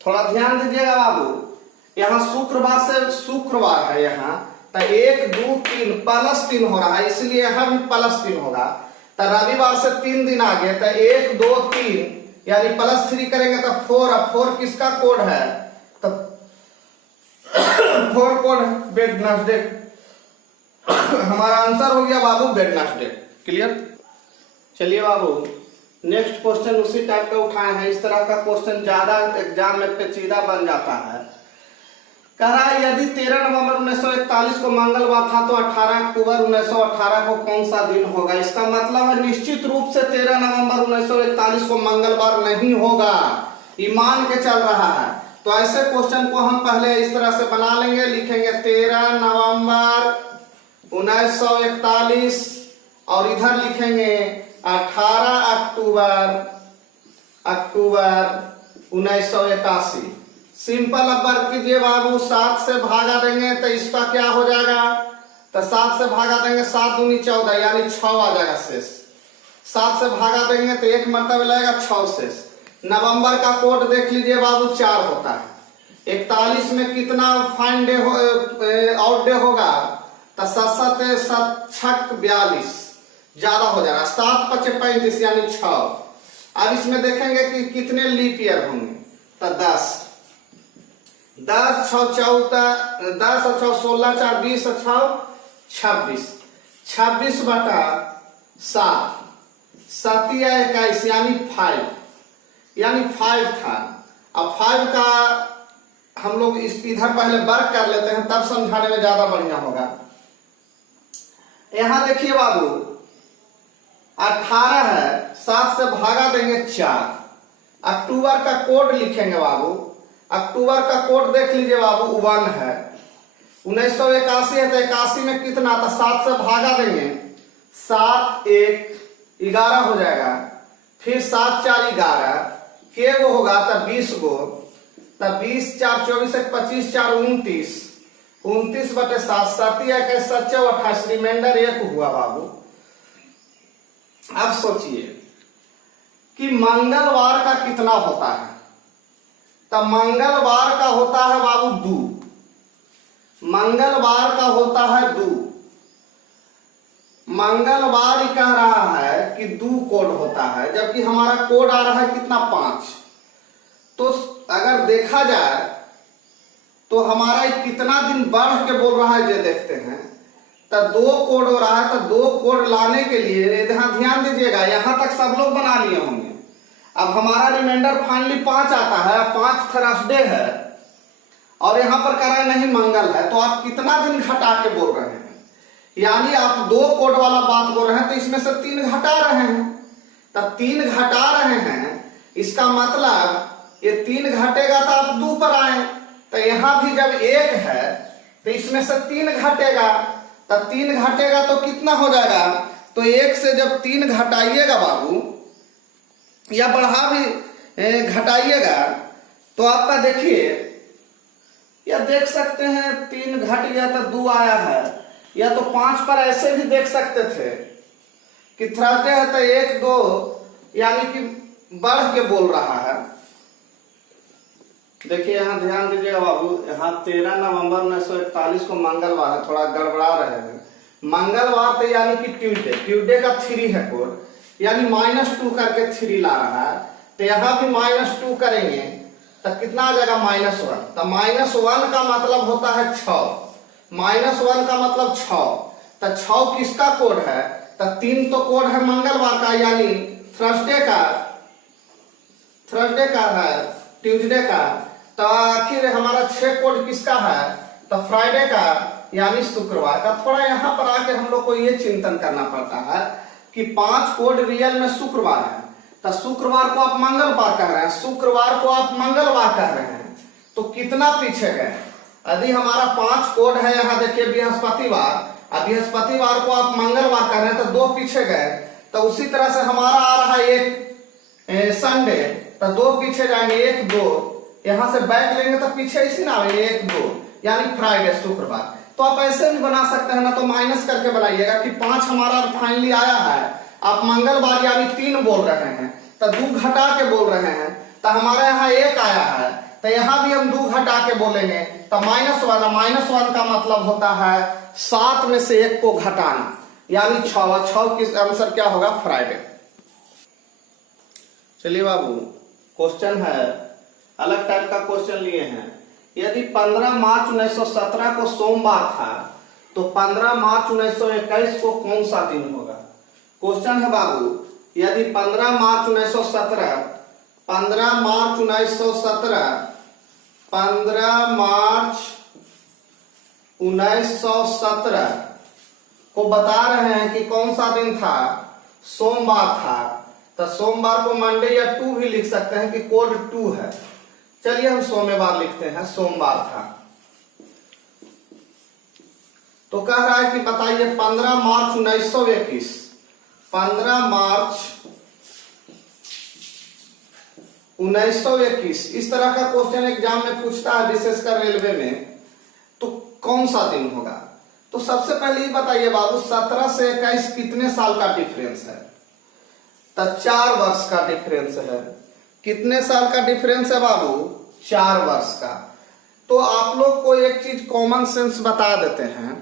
थोड़ा ध्यान दीजिएगा बाबू, यहाँ शुक्रवार से शुक्रवार है, यहाँ तो 1 2 3 प्लस 3 हो रहा है, इसलिए यहाँ भी प्लस 3 होगा। तो रविवार से 3 दिन आगे, तो 1 2 3 यानी प्लस 3 करेंगे तो 4। अब 4 किसका कोड है, तो 4 कोड वेडनेसडे। हमारा आंसर हो गया बाबू वेडनेसडे। क्लियर? चलिए बाबू नेक्स्ट क्वेश्चन उसी टाइप का उठाए हैं। इस तरह का क्वेश्चन ज्यादा एग्जाम में पेचीदा बन जाता है। कह रहा है यदि 13 नवंबर 1941 को मंगलवार था तो 18 अक्टूबर 1918 को कौन सा दिन होगा। इसका मतलब है निश्चित रूप से 13 नवंबर 1941 को मंगलवार नहीं होगा, ये मान के चल रहा है। तो ऐसे क्वेश्चन को हम पहले इस तरह से बना लेंगे, लिखेंगे 13 नवंबर 1941 और इधर लिखेंगे 18 अक्टूबर 1981। सिंपल। अब वर्क कीजिए बाबू, 7 से भागा देंगे तो इसका क्या हो जाएगा, तो 7 से भागा देंगे 7 दूनी 14 यानी 6 आ जाएगा शेष। 7 से भागा देंगे तो 1 मरतबा लगेगा 6 शेष। नवंबर का कोड देख लीजिए बाबू 4 होता है। 41 में कितना फाइन डे आउट डे होगा, तो 7 7 6 42 ज्यादा हो जाएगा, 7 5 35 यानी 6। अब इसमें देखेंगे कि कितने लीप ईयर होंगे, तो 10 10 6 14 10 और 6 16 4 20 और 6 26 26 बटा 7 7 या 21 यानी 5 था। अब 5 का हम लोग इस इधर पहले वर्क कर लेते हैं, तब समझाने में ज्यादा बढ़िया होगा। यहां देखिए बाबू 18 है, 7 से भागा देंगे 4। अक्टूबर का कोड लिखेंगे बाबू, अक्टूबर का कोड देख लीजिए बाबू 1 है। 1981 है तो 81 में कितना था, 7 से भागा देंगे 7 1 11 हो जाएगा, फिर 7 4 11 के गो होगा तो 20 गो, तब 20 4 24 25 4 29 29 बटे 7 7 21 7 28 रिमाइंडर 1 हुआ बाबू। अब सोचिए कि मंगलवार का कितना होता है, तो मंगलवार का होता है बाबू 2, मंगलवार का होता है 2। मंगलवार कह रहा है कि 2 कोड होता है, जबकि हमारा कोड आ रहा है कितना 5। तो अगर देखा जाए तो हमारा कितना दिन बढ़ के बोल रहा है ये देखते हैं। तो 2 कोड हो रहा है, तो 2 कोड लाने के लिए यहाँ ध्यान दीजिएगा, यहाँ तक सब लोग बना लिए होंगे। अब हमारा रिमाइंडर फाइनली 5 आता है, 5 थर्सडे है और यहाँ पर कह रहे नहीं मंगल है, तो आप कितना दिन घटा के बोल रहे हैं? यानी आप 2 कोड वाला बात बोल रहे हैं, तो इसमें से 3 घटा रहे हैं। तब 3 घटा रहे हैं, इसका मतलब ये 3 घटेगा तो आप 2 पर आए। तो यहाँ भी जब 1 है तो इसमें से 3 घटेगा, तब 3 घटेगा तो कितना हो जाएगा? तो 1 से जब 3 घटाइएगा बाबू, या बढ़ा भी घटाइएगा, तो आपका देखिए, या देख सकते हैं 3 घट गया तो 2 आया है, या तो 5 पर ऐसे भी देख सकते थे कि थर्सडे है तो 1 2 यानी कि बढ़ के बोल रहा है। देखिए यहाँ ध्यान दीजिएगा बाबू, यहाँ 13 नवंबर 1941 को मंगलवार है, थोड़ा गड़बड़ा रहे हैं। मंगलवार तो यानी कि ट्यूसडे का 3 है कोड, यानी -2 करके 3 ला रहा है। तो यहाँ भी -2 करेंगे तो कितना आ जाएगा? -1। तो -1 का मतलब होता है 6, -1 का मतलब 6। तो 6 किसका कोड है? तो 3 तो कोड है मंगलवार का, यानी थर्सडे का है, ट्यूसडे का। तो आखिर हमारा 6 कोड किसका है? तो फ्राइडे का, यानी शुक्रवार का। थोड़ा यहाँ पर आके हम लोग को ये चिंतन करना पड़ता है कि 5 कोड रियल में शुक्रवार है, तो शुक्रवार को आप मंगलवार कह रहे हैं, शुक्रवार को आप मंगलवार कह रहे हैं, तो कितना पीछे गए? यदि हमारा 5 कोड है, यहाँ देखिए बृहस्पतिवार, अब बृहस्पतिवार को आप मंगलवार कह रहे हैं, तो 2 पीछे गए। तो उसी तरह से हमारा आ रहा है 1 संडे, तो 2 पीछे जाएंगे, 1 2, यहाँ से बैक लेंगे तो पीछे इसी ना आएंगे 1 2, यानी फ्राइडे शुक्रवार। तो आप ऐसे भी बना सकते हैं ना, तो माइनस करके बनाइएगा कि 5 हमारा फाइनली आया है, आप मंगलवार यानी 3 बोल रहे हैं, तो 2 घटा के बोल रहे हैं, तो हमारे यहाँ 1 आया है, तो यहाँ भी हम 2 घटा के बोलेंगे, तो -1 का मतलब होता है 7 में से 1 को घटाना, यानी 6 किस आंसर क्या होगा? फ्राइडे। चलिए बाबू, क्वेश्चन है, अलग टाइप का क्वेश्चन लिए हैं। यदि 15 मार्च 1917 को सोमवार था, तो 15 मार्च 1921 को कौन सा दिन होगा? क्वेश्चन है बाबू, यदि 15 मार्च 1917 को बता रहे हैं कि कौन सा दिन था? सोमवार था। तो सोमवार को मंडे या 2 भी लिख सकते हैं कि कोड 2 है। चलिए हम सोमवार लिखते हैं, सोमवार था। तो कह रहा है कि बताइए 15 मार्च 1921, 15 मार्च 1921 इस तरह का क्वेश्चन एग्जाम में पूछता है, विशेषकर रेलवे में, तो कौन सा दिन होगा? तो सबसे पहले ये बताइए बाबू, 17 से 21 कितने साल का डिफरेंस है? तो 4 वर्ष का डिफरेंस है। कितने साल का डिफरेंस है बाबू? 4 वर्ष का। तो आप लोग को एक चीज कॉमन सेंस बता देते हैं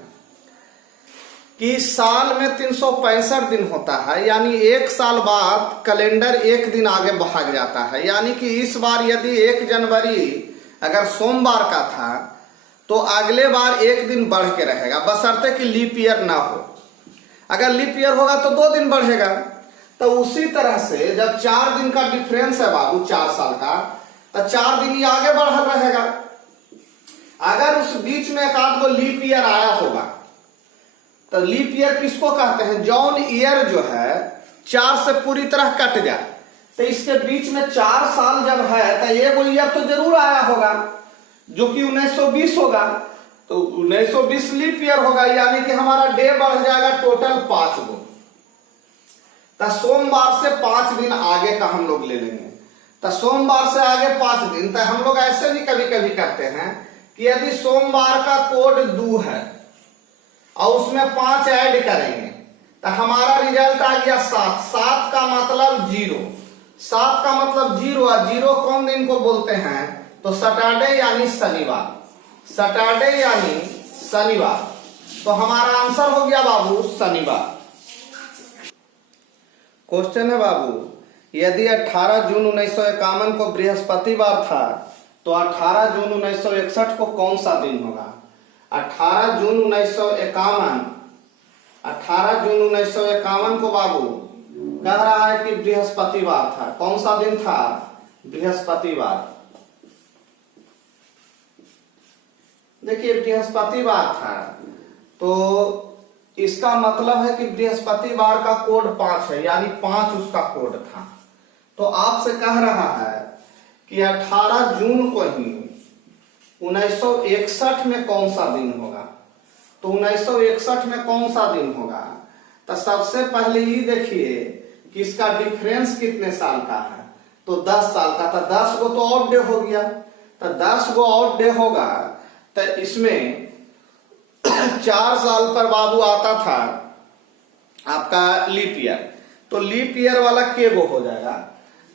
कि साल में 365 दिन होता है, यानी 1 साल बाद कैलेंडर 1 दिन आगे भाग जाता है। यानी कि इस बार यदि 1 जनवरी अगर सोमवार का था, तो अगले बार 1 दिन बढ़ के रहेगा, बशर्ते कि लीप ईयर ना हो। अगर लीप ईयर होगा तो 2 दिन बढ़ेगा। तो उसी तरह से जब 4 दिन का डिफरेंस है बाबू, 4 साल का, तो 4 दिन ही आगे बढ़ रहेगा। अगर उस बीच में एक आध को लीप ईयर आया होगा, तो लीप ईयर किसको कहते हैं? जॉन ईयर जो है 4 से पूरी तरह कट जाए, तो इसके बीच में 4 साल जब है, तो एक ईयर तो जरूर आया होगा, जो कि 1920 होगा। तो 1920 लीप ईयर होगा, यानी कि हमारा डे बढ़ जाएगा टोटल 5 गो। तो सोमवार से 5 दिन आगे का हम लोग ले लेंगे। तो सोमवार से आगे 5 दिन, तो हम लोग ऐसे भी कभी कभी करते हैं कि यदि सोमवार का कोड 2 है और उसमें 5 ऐड करेंगे, तो हमारा रिजल्ट आ गया 7। 7 का मतलब 0, 7 का मतलब 0, और 0 कौन दिन को बोलते हैं? तो सैटरडे यानी शनिवार, सैटरडे यानी शनिवार। तो हमारा आंसर हो गया बाबू शनिवार। क्वेश्चन है बाबू, यदि 18 जून 1951 को बृहस्पतिवार था, तो 18 जून 1961 को कौन सा दिन होगा? 18 जून 1951, 18 जून 1951 को बाबू कह रहा है कि बृहस्पतिवार था। कौन सा दिन था? बृहस्पतिवार। देखिए बृहस्पतिवार था, तो इसका मतलब है कि बृहस्पतिवार का कोड 5 है, यानी 5 उसका कोड था। तो आपसे कह रहा है कि 18 जून को ही 1961 में कौन सा दिन होगा? तो 1961 में कौन सा दिन होगा? तो सबसे पहले ये देखिए कि इसका डिफरेंस कितने साल का है, तो 10 साल का। तो 10 को तो ऑड डे हो गया, तो 10 को ऑड डे होगा, तो इसमें 4 साल पर बाबू आता था आपका लीप ईयर, तो लीप ईयर वाला के गो हो जाएगा।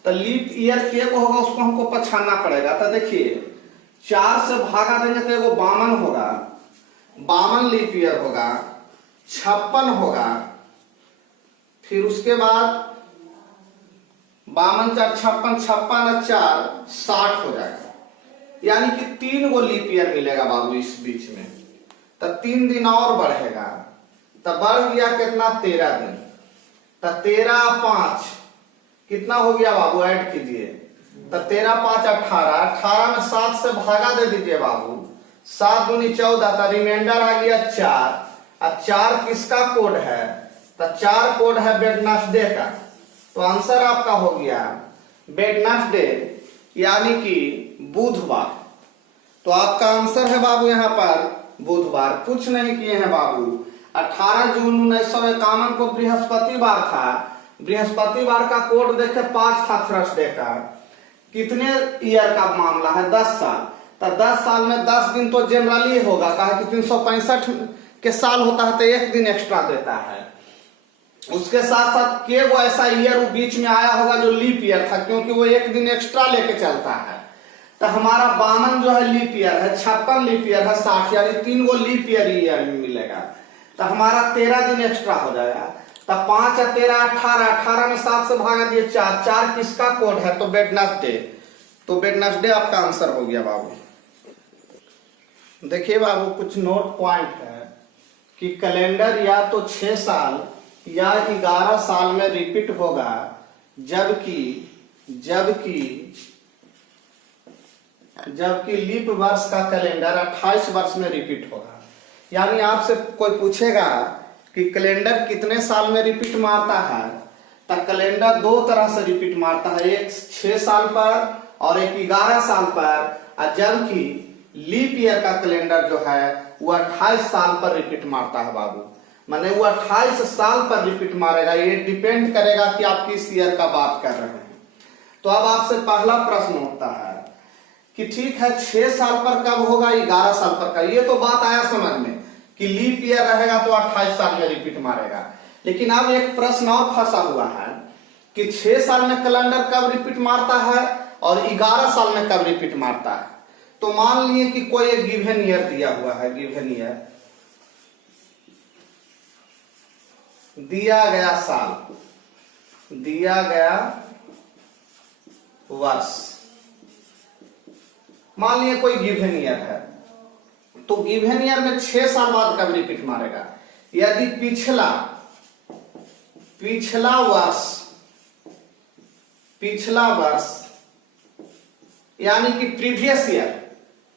तो लीप ईयर के गो होगा, उसको हमको पछानना पड़ेगा। तो देखिए 4 से भागा देंगे तो एगो 52 होगा, 52 लीप ईयर होगा, 56 होगा, फिर उसके बाद 52 4 56, 56 4 60 हो जाएगा। यानी कि 3 गो लीप ईयर मिलेगा बाबू इस बीच में। तो 3 दिन और बढ़ेगा, तो बढ़ गया कितना? 13 दिन। तो 13 5 कितना हो गया बाबू? ऐड कीजिए। तो 13 5 18, 18 में 7 से भागा दे दीजिए बाबू, 7 दूनी 14, तो रिमाइंडर आ गया 4। अब 4 किसका कोड है? तो 4 कोड है वेडनेसडे का। तो आंसर आपका हो गया वेडनेसडे, यानी कि बुधवार। तो आपका आंसर है बाबू यहाँ पर बुधवार। कुछ नहीं किए हैं बाबू। 18 जून 1951 को बृहस्पतिवार था, बृहस्पतिवार का कोड देखे 5 था थर्सडे का। कितने ईयर का मामला है? 10 साल। तो 10 साल में 10 दिन तो जनरली होगा, कहा कि 365 के साल होता है, तो 1 दिन एक्स्ट्रा देता है। उसके साथ साथ के वो ऐसा ईयर बीच में आया होगा जो लीप ईयर था, क्योंकि वो 1 दिन एक्स्ट्रा लेके चलता है। तो हमारा 52 जो है लीप ईयर है, 56 लीप ईयर है, 60, यानी 3 गो लीप ईयर मिलेगा। तो हमारा 13 दिन एक्स्ट्रा हो जाएगा। तो 5 और 13 18, 18 में 7 से भागा दिए 4, 4 किसका कोड है? तो वेडनेसडे। तो वेडनेसडे आपका आंसर हो गया बाबू। देखिए बाबू कुछ नोट पॉइंट है कि कैलेंडर या तो 6 साल या 11 साल में रिपीट होगा, जबकि लीप वर्ष का कैलेंडर 28 वर्ष में रिपीट होगा। यानी आपसे कोई पूछेगा कि कैलेंडर कितने साल में रिपीट मारता है, तो कैलेंडर 2 तरह से रिपीट मारता है, एक 6 साल पर और एक 11 साल पर। जबकि लीप ईयर का कैलेंडर जो है वो 28 साल पर रिपीट मारता है बाबू। माने वो 28 साल पर रिपीट मारेगा। ये डिपेंड करेगा कि आप किस ईयर का बात कर रहे हैं। तो अब आपसे पहला प्रश्न होता है कि ठीक है 6 साल पर कब होगा, 11 साल पर का? ये तो बात आया समझ में कि लीप ईयर रहेगा तो 28 साल में रिपीट मारेगा। लेकिन अब एक प्रश्न और फंसा हुआ है कि 6 साल में कैलेंडर कब रिपीट मारता है और 11 साल में कब रिपीट मारता है। तो मान लिए कि कोई एक गिवन ईयर दिया हुआ है, गिवन ईयर दिया गया साल, दिया गया वर्ष, मान लिए कोई गिवन ईयर है। तो गिवन ईयर में 6 साल बाद कब रिपीट मारेगा? यदि पिछला वर्ष यानी कि प्रीवियस ईयर,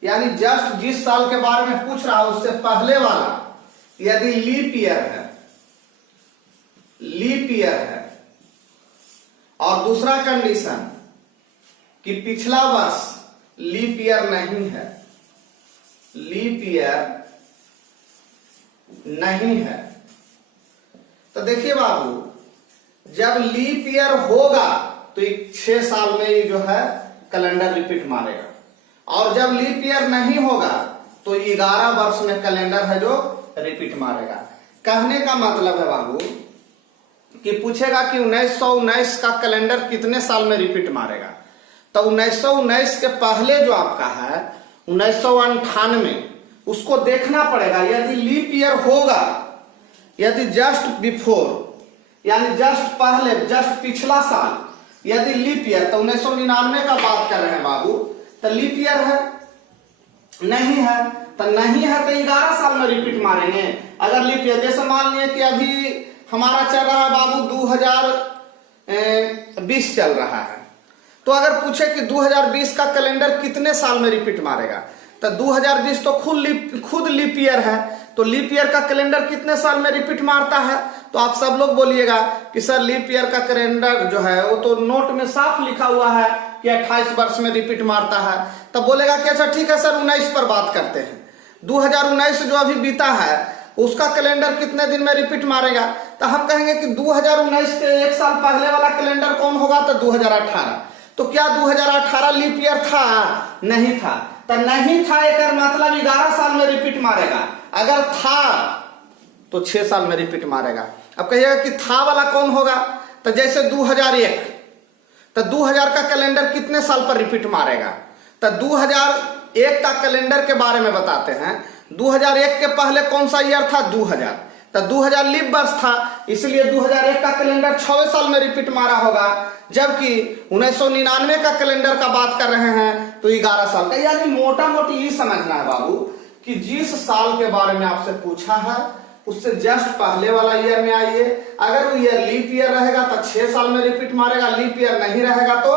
यानी जस्ट जिस साल के बारे में पूछ रहा हूं उससे पहले वाला, यदि लीप ईयर है और दूसरा कंडीशन कि पिछला वर्ष लीप ईयर नहीं है, लीप ईयर नहीं है। तो देखिए बाबू जब लीप ईयर होगा तो 6 साल में ये जो है कैलेंडर रिपीट मारेगा, और जब लीप ईयर नहीं होगा तो 11 वर्ष में कैलेंडर है जो रिपीट मारेगा। कहने का मतलब है बाबू कि पूछेगा कि 1919 का कैलेंडर कितने साल में रिपीट मारेगा। तो 1919 के पहले जो आपका है 1998, उसको देखना पड़ेगा। यदि लीप ईयर होगा, यदि जस्ट बिफोर यानी जस्ट पहले, जस्ट पिछला साल यदि लीप ईयर, तो 1999 का बात कर रहे हैं बाबू, तो लीप ईयर है, नहीं है तो नहीं है तो 11 साल में रिपीट मारेंगे। अगर लीप ईयर, जैसे मान लिए कि अभी हमारा चल रहा है बाबू 2020 चल रहा है, तो अगर पूछे कि 2020 का कैलेंडर कितने साल में रिपीट मारेगा, तो 2020 तो खुद लीप ईयर है, तो लीप ईयर का कैलेंडर कितने साल में रिपीट मारता है? तो आप सब लोग बोलिएगा कि सर लीप ईयर का कैलेंडर जो है वो तो नोट में साफ लिखा हुआ है कि 28 वर्ष में रिपीट मारता है। तब बोलेगा कि अच्छा ठीक है सर 19 पर बात करते हैं, 2019 जो अभी बीता है उसका कैलेंडर कितने दिन में रिपीट मारेगा? तो हम कहेंगे कि 2019 के एक साल पहले वाला कैलेंडर कौन होगा? तो 2018। तो क्या 2018 लीप ईयर था? नहीं था। तो नहीं था एक मतलब 11 साल में रिपीट मारेगा, अगर था तो 6 साल में रिपीट मारेगा। अब कहिएगा कि था वाला कौन होगा? तो जैसे 2001, तो 2000 का कैलेंडर कितने साल पर रिपीट मारेगा? तो 2001 का कैलेंडर के बारे में बताते हैं। 2001 के पहले कौन सा ईयर था? 2000। तो 2000 लीप वर्ष था, इसलिए 2001 का कैलेंडर 6 साल में रिपीट मारा होगा, जबकि 1999 का कैलेंडर का बात कर रहे हैं तो 11 साल का। यानी मोटा मोटी ये समझना है बाबू कि जिस साल के बारे में आपसे पूछा है उससे जस्ट पहले वाला ईयर में आइए। अगर वो ईयर लीप ईयर रहेगा तो 6 साल में रिपीट मारेगा, लीप ईयर नहीं रहेगा तो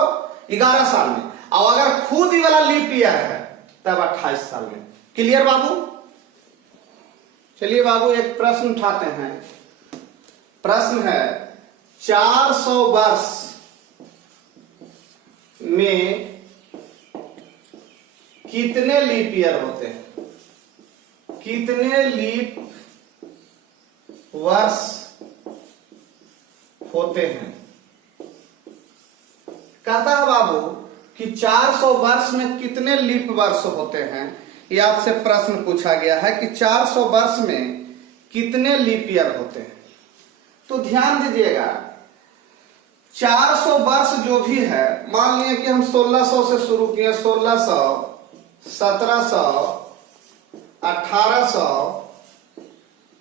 11 साल में, और अगर खुद ही वाला लीप ईयर है तब 28 साल में। क्लियर बाबू? चलिए बाबू एक प्रश्न उठाते हैं। प्रश्न है 400 वर्ष में कितने लीप ईयर होते हैं? कितने लीप वर्ष होते हैं? कहता है बाबू कि 400 वर्ष में कितने लीप वर्ष होते हैं, ये आपसे प्रश्न पूछा गया है कि 400 वर्ष में कितने लीप ईयर होते हैं। तो ध्यान दीजिएगा 400 वर्ष जो भी है, मान लिए कि हम 1600 से शुरू किए, 1600, 1700, 1800,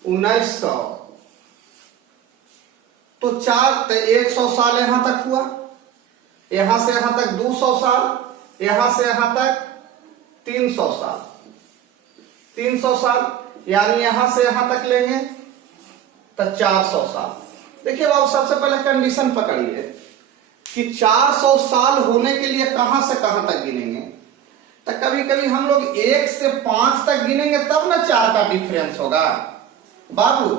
1900, तो 100 साल यहां तक हुआ, यहां से यहां तक 200 साल, यहां से यहां तक 300 साल, 300 साल, यानी यहां से यहां तक लेंगे तो 400 साल। देखिए बाबू सबसे पहले कंडीशन पकड़िए कि 400 साल होने के लिए कहां से कहां तक गिनेंगे। तो कभी कभी हम लोग 1 से 5 तक गिनेंगे तब ना 4 का डिफरेंस होगा बाबू।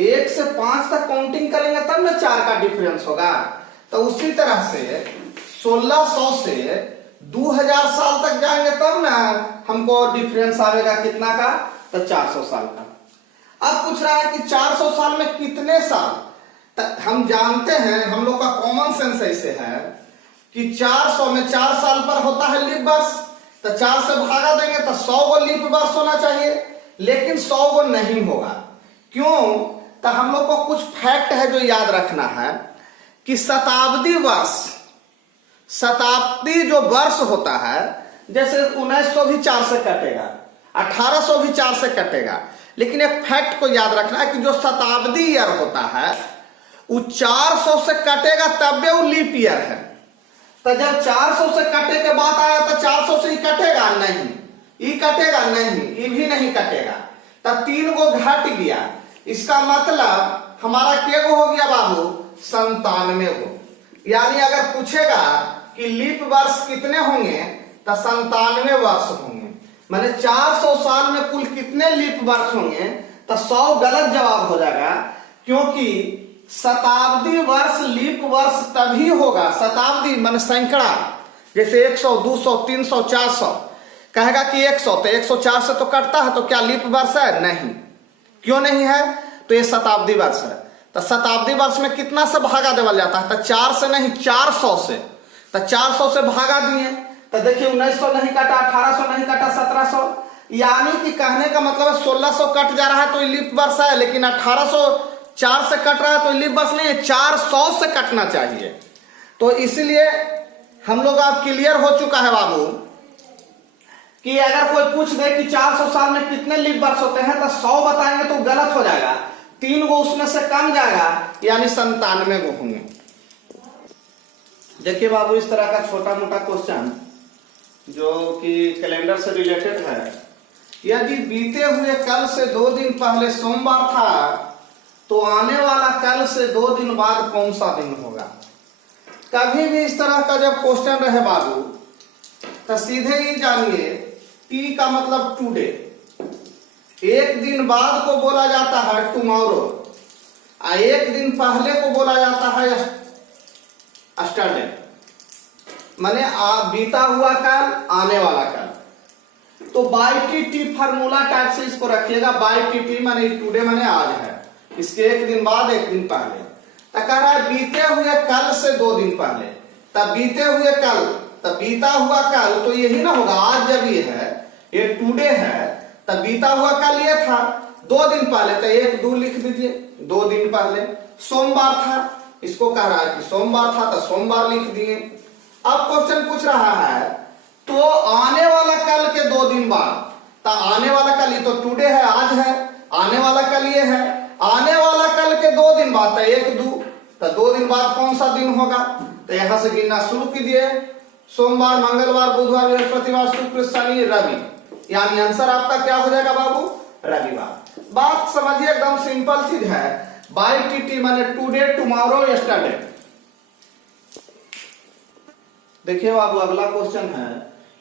1 से 5 तक काउंटिंग करेंगे तब ना 4 का डिफरेंस होगा। तो उसी तरह से 1600 से 2000 साल तक जाएंगे तब ना हमको डिफरेंस आएगा कितना का? तो 400 साल का। अब पूछ रहा है कि 400 साल में कितने साल? हम जानते हैं, हम लोग का कॉमन सेंस ऐसे है कि 400 में 4 साल पर होता है लीप वर्ष, तो 4 से भागा देंगे तो 100 गो लीप वर्ष होना चाहिए, लेकिन 100 गो नहीं होगा। क्यों? तो हम लोग को कुछ फैक्ट है जो याद रखना है कि शताब्दी वर्ष, शताब्दी जो वर्ष होता है, जैसे 1900 भी 4 से कटेगा, 1800 भी 4 से कटेगा, लेकिन एक फैक्ट को याद रखना है कि जो शताब्दी ईयर होता है वो 400 से कटेगा तब वो लीप ईयर है। तो जब 400 से कटे के बाद आया तो 400 से ही कटेगा नहीं, ये कटेगा नहीं, ये भी नहीं कटेगा, तब 3 गो घट गया। इसका मतलब हमारा क्या गो हो गया बाबू? 97 गो। यानी अगर पूछेगा कि लीप वर्ष कितने होंगे तो 97 वर्ष होंगे। माने 400 साल में कुल कितने लीप वर्ष होंगे? तो 100 गलत जवाब हो जाएगा, क्योंकि शताब्दी वर्ष लीप वर्ष तभी होगा। शताब्दी माने सैकड़ा, जैसे 100, 200, 300, 400, कहेगा कि 100 तो 104 से तो कटता है, तो क्या लीप वर्ष है? नहीं। क्यों नहीं है? तो ये शताब्दी वर्ष है। तो शताब्दी वर्ष में कितना से भागा देवल जाता है? तो 4 से नहीं, 400 से। तो 400 से भागा दिए तो देखिए 1900 नहीं कटा, 1800 नहीं कटा, 1700, यानी कि कहने का मतलब है 1600 कट जा रहा है तो लीप वर्ष है, लेकिन 1804 से कट रहा है तो लीप वर्ष नहीं है, 400 से कटना चाहिए। तो इसीलिए हम लोग अब क्लियर हो चुका है बाबू कि अगर कोई पूछ दे कि 400 साल में कितने लीप वर्ष होते हैं तो 100 बताएंगे तो गलत हो जाएगा, 3 गो उसमें से कम जाएगा, यानी 97 गो होंगे। देखिए बाबू इस तरह का छोटा मोटा क्वेश्चन जो कि कैलेंडर से रिलेटेड है। यदि बीते हुए कल से 2 दिन पहले सोमवार था तो आने वाला कल से 2 दिन बाद कौन सा दिन होगा। कभी भी इस तरह का जब क्वेश्चन रहे बाबू तो सीधे ही जानिए टी का मतलब टुडे, एक दिन बाद को बोला जाता है टुमारो, और एक दिन पहले को बोला जाता है यस्टरडे, माने बीता हुआ कल, आने वाला कल। तो by T T formula type से इसको रखिएगा। बाई टी टी माने टुडे माने आज है, इसके एक दिन बाद एक दिन पहले। तो कह रहा है बीते हुए कल से 2 दिन पहले, तब बीते हुए कल, तब बीता हुआ कल तो यही ना होगा। आज जब ये है, ये टुडे है, तब बीता हुआ कल ये था 2 दिन पहले, तो 1 2 लिख दीजिए, 2 दिन पहले। सोमवार था, इसको कह रहा है कि सोमवार था तो सोमवार लिख दिए। अब क्वेश्चन पूछ रहा है तो आने वाला कल के 2 दिन बाद, तो आने वाला कल ये तो टुडे है, आज है, आने वाला कल ये है, आने वाला कल के 2 दिन बाद तो 1 2, तो 2 दिन बाद कौन सा दिन होगा। तो यहां से गिनना शुरू कीजिए, सोमवार, मंगलवार, बुधवार, बृहस्पतिवार, शुक्र, शनि, रवि, यानी आंसर आपका क्या हो जाएगा बाबू, रविवार। बात समझिए, एकदम सिंपल चीज है। बाई टी टी माने टुडे, टुमारो, यस्टरडे। देखिए बाबू अगला क्वेश्चन है,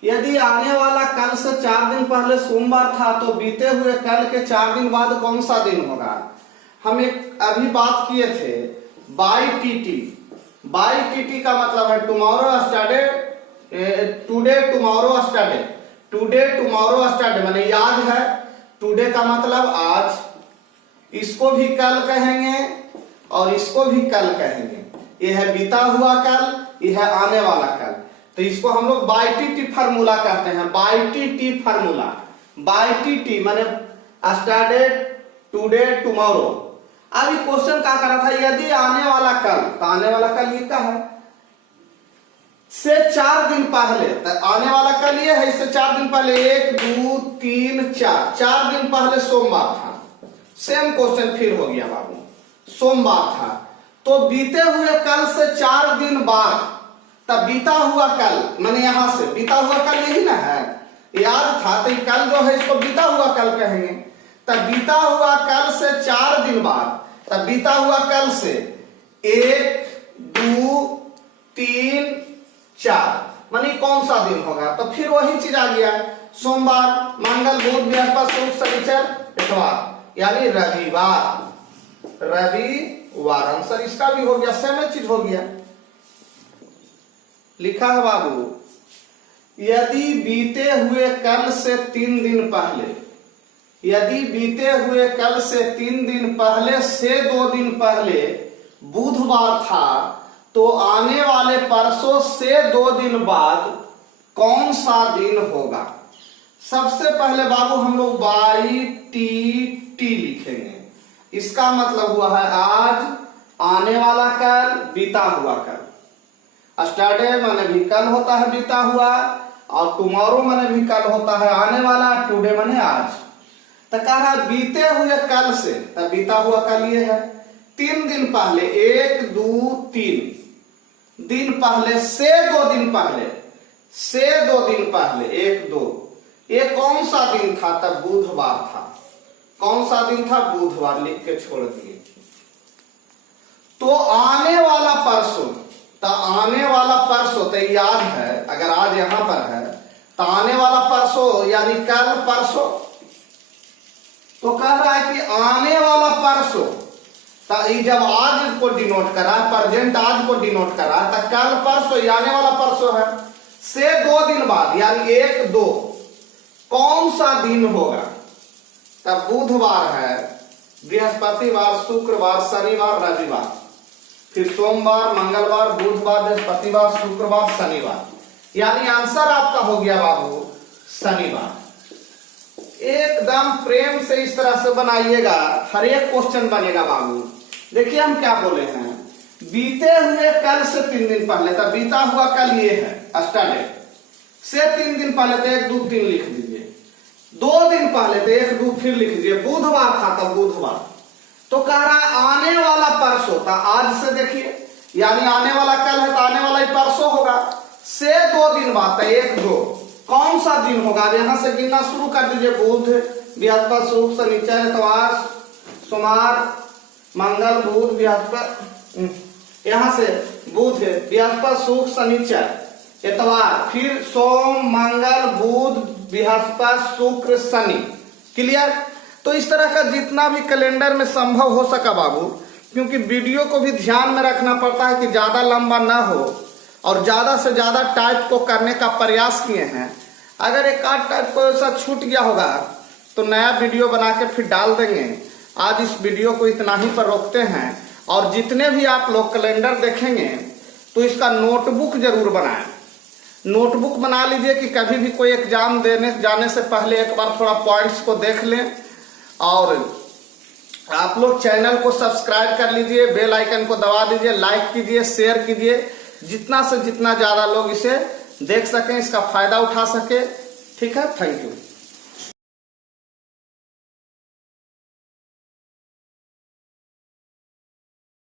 यदि आने वाला कल से 4 दिन पहले सोमवार था तो बीते हुए कल के 4 दिन बाद कौन सा दिन होगा। हम एक अभी बात किए थे by T T. By T T का मतलब है tomorrow, yesterday, today, tomorrow, yesterday. Today, tomorrow, yesterday माने आज है, टुडे का मतलब आज, इसको भी कल कहेंगे और इसको भी कल कहेंगे। यह है बीता हुआ कल, यह है आने वाला कल। तो इसको हम लोग बाई टी टी फार्मूला कहते हैं, by T T formula. By T T माने यस्टरडे, टुडे, टुमारो। अभी क्वेश्चन क्या कर रहा था, यदि आने वाला कल, तो आने वाला कल ये क्या है, से 4 दिन पहले, तो आने वाला कल ये है, इससे 4 दिन पहले 1 2 3 4, 4 दिन पहले सोमवार था। सेम क्वेश्चन फिर हो गया बाबू, सोमवार था तो बीते हुए कल से 4 दिन बाद, तब बीता हुआ कल माने यहां से बीता हुआ कल यही ना है, याद था, तो कल जो है इसको बीता हुआ कल कहेंगे। तब बीता हुआ कल से 4 दिन बाद, तब बीता हुआ कल से 1 2 3 4 माने कौन सा दिन होगा। तो फिर वही चीज आ गया, सोमवार, मंगल, बुध, बृहस्पति, शुक्र, शनिचर, इतवार, यानी रविवार। रविवार आंसर इसका भी हो गया, सेम चीज हो गया। लिखा है बाबू, यदि बीते हुए कल से 3 दिन पहले, यदि बीते हुए कल से 3 दिन पहले से 2 दिन पहले बुधवार था तो आने वाले परसों से 2 दिन बाद कौन सा दिन होगा। सबसे पहले बाबू हम लोग बाई टी टी लिखेंगे। इसका मतलब हुआ है आज, आने वाला कल, बीता हुआ कल। यस्टरडे माने भी कल होता है बीता हुआ, और टुमारो माने भी कल होता है आने वाला, टुडे माने आज। तो कह रहा बीते हुए कल से, तब बीता हुआ कल ये है, 3 दिन पहले, 1 2 3 दिन पहले से 2 दिन पहले, से 2 दिन पहले 1 2, ये कौन सा दिन था, तब बुधवार था। कौन सा दिन था, बुधवार, लिख के छोड़ दिए। तो आने वाला परसों, तो आने वाला परसों तो याद है, अगर आज यहां पर है तो आने वाला परसों यानी कल परसों। तो कह रहा है कि आने वाला परसों, तो जब आज को डिनोट करा, प्रेजेंट आज को डिनोट करा, तो कल परसों ये आने वाला परसों है, से 2 दिन बाद यानी 1 2 कौन सा दिन होगा। तब बुधवार है, बृहस्पतिवार, शुक्रवार, शनिवार, रविवार, फिर सोमवार, मंगलवार, बुधवार, बृहस्पतिवार, शुक्रवार, शनिवार, यानी आंसर आपका हो गया बाबू शनिवार। एकदम प्रेम से इस तरह से बनाइएगा, हर एक क्वेश्चन बनेगा बाबू। देखिए हम क्या बोले हैं, बीते हुए कल से 3 दिन पहले, तब बीता हुआ कल ये है यस्टरडे, से 3 दिन पहले तो 1 2 3 लिख दीजिए, 2 दिन पहले तो 1 2 फिर लिख दीजिए, बुधवार था तब बुधवार। तो कह रहा है आने वाला परसों था, आज से देखिए, यानी आने वाला कल है तो आने वाला ही परसों होगा, से 2 दिन बाद 1 2, कौन सा दिन होगा? अब यहां से गिनना शुरू कर दीजिए। बुध, बृहस्पति, शुक्र, शनिचर, इतवार, सोमवार, मंगल, बुध, बृहस्पति, यहां से बुध, बृहस्पति, शुक्र, शनिचर, इतवार, फिर सोम, मंगल, बुध, बृहस्पति, शुक्र, शनि। क्लियर? तो इस तरह का जितना भी कैलेंडर में संभव हो सका बाबू, क्योंकि वीडियो को भी ध्यान में रखना पड़ता है कि ज्यादा लंबा ना हो और ज्यादा से ज्यादा टाइप को करने का प्रयास किए हैं। अगर एक आध टाइप को ऐसा छूट गया होगा तो नया वीडियो बना के फिर डाल देंगे। आज इस वीडियो को इतना ही पर रोकते हैं। और जितने भी आप लोग कैलेंडर देखेंगे तो इसका नोटबुक जरूर बनाएं। नोटबुक बना लीजिए कि कभी भी कोई एग्जाम देने जाने से पहले एक बार थोड़ा पॉइंट्स को देख लें। और आप लोग चैनल को सब्सक्राइब कर लीजिए, बेल आइकन को दबा दीजिए, लाइक कीजिए, शेयर कीजिए, जितना से जितना ज्यादा लोग इसे देख सकें, इसका फायदा उठा सके। ठीक है, थैंक यू।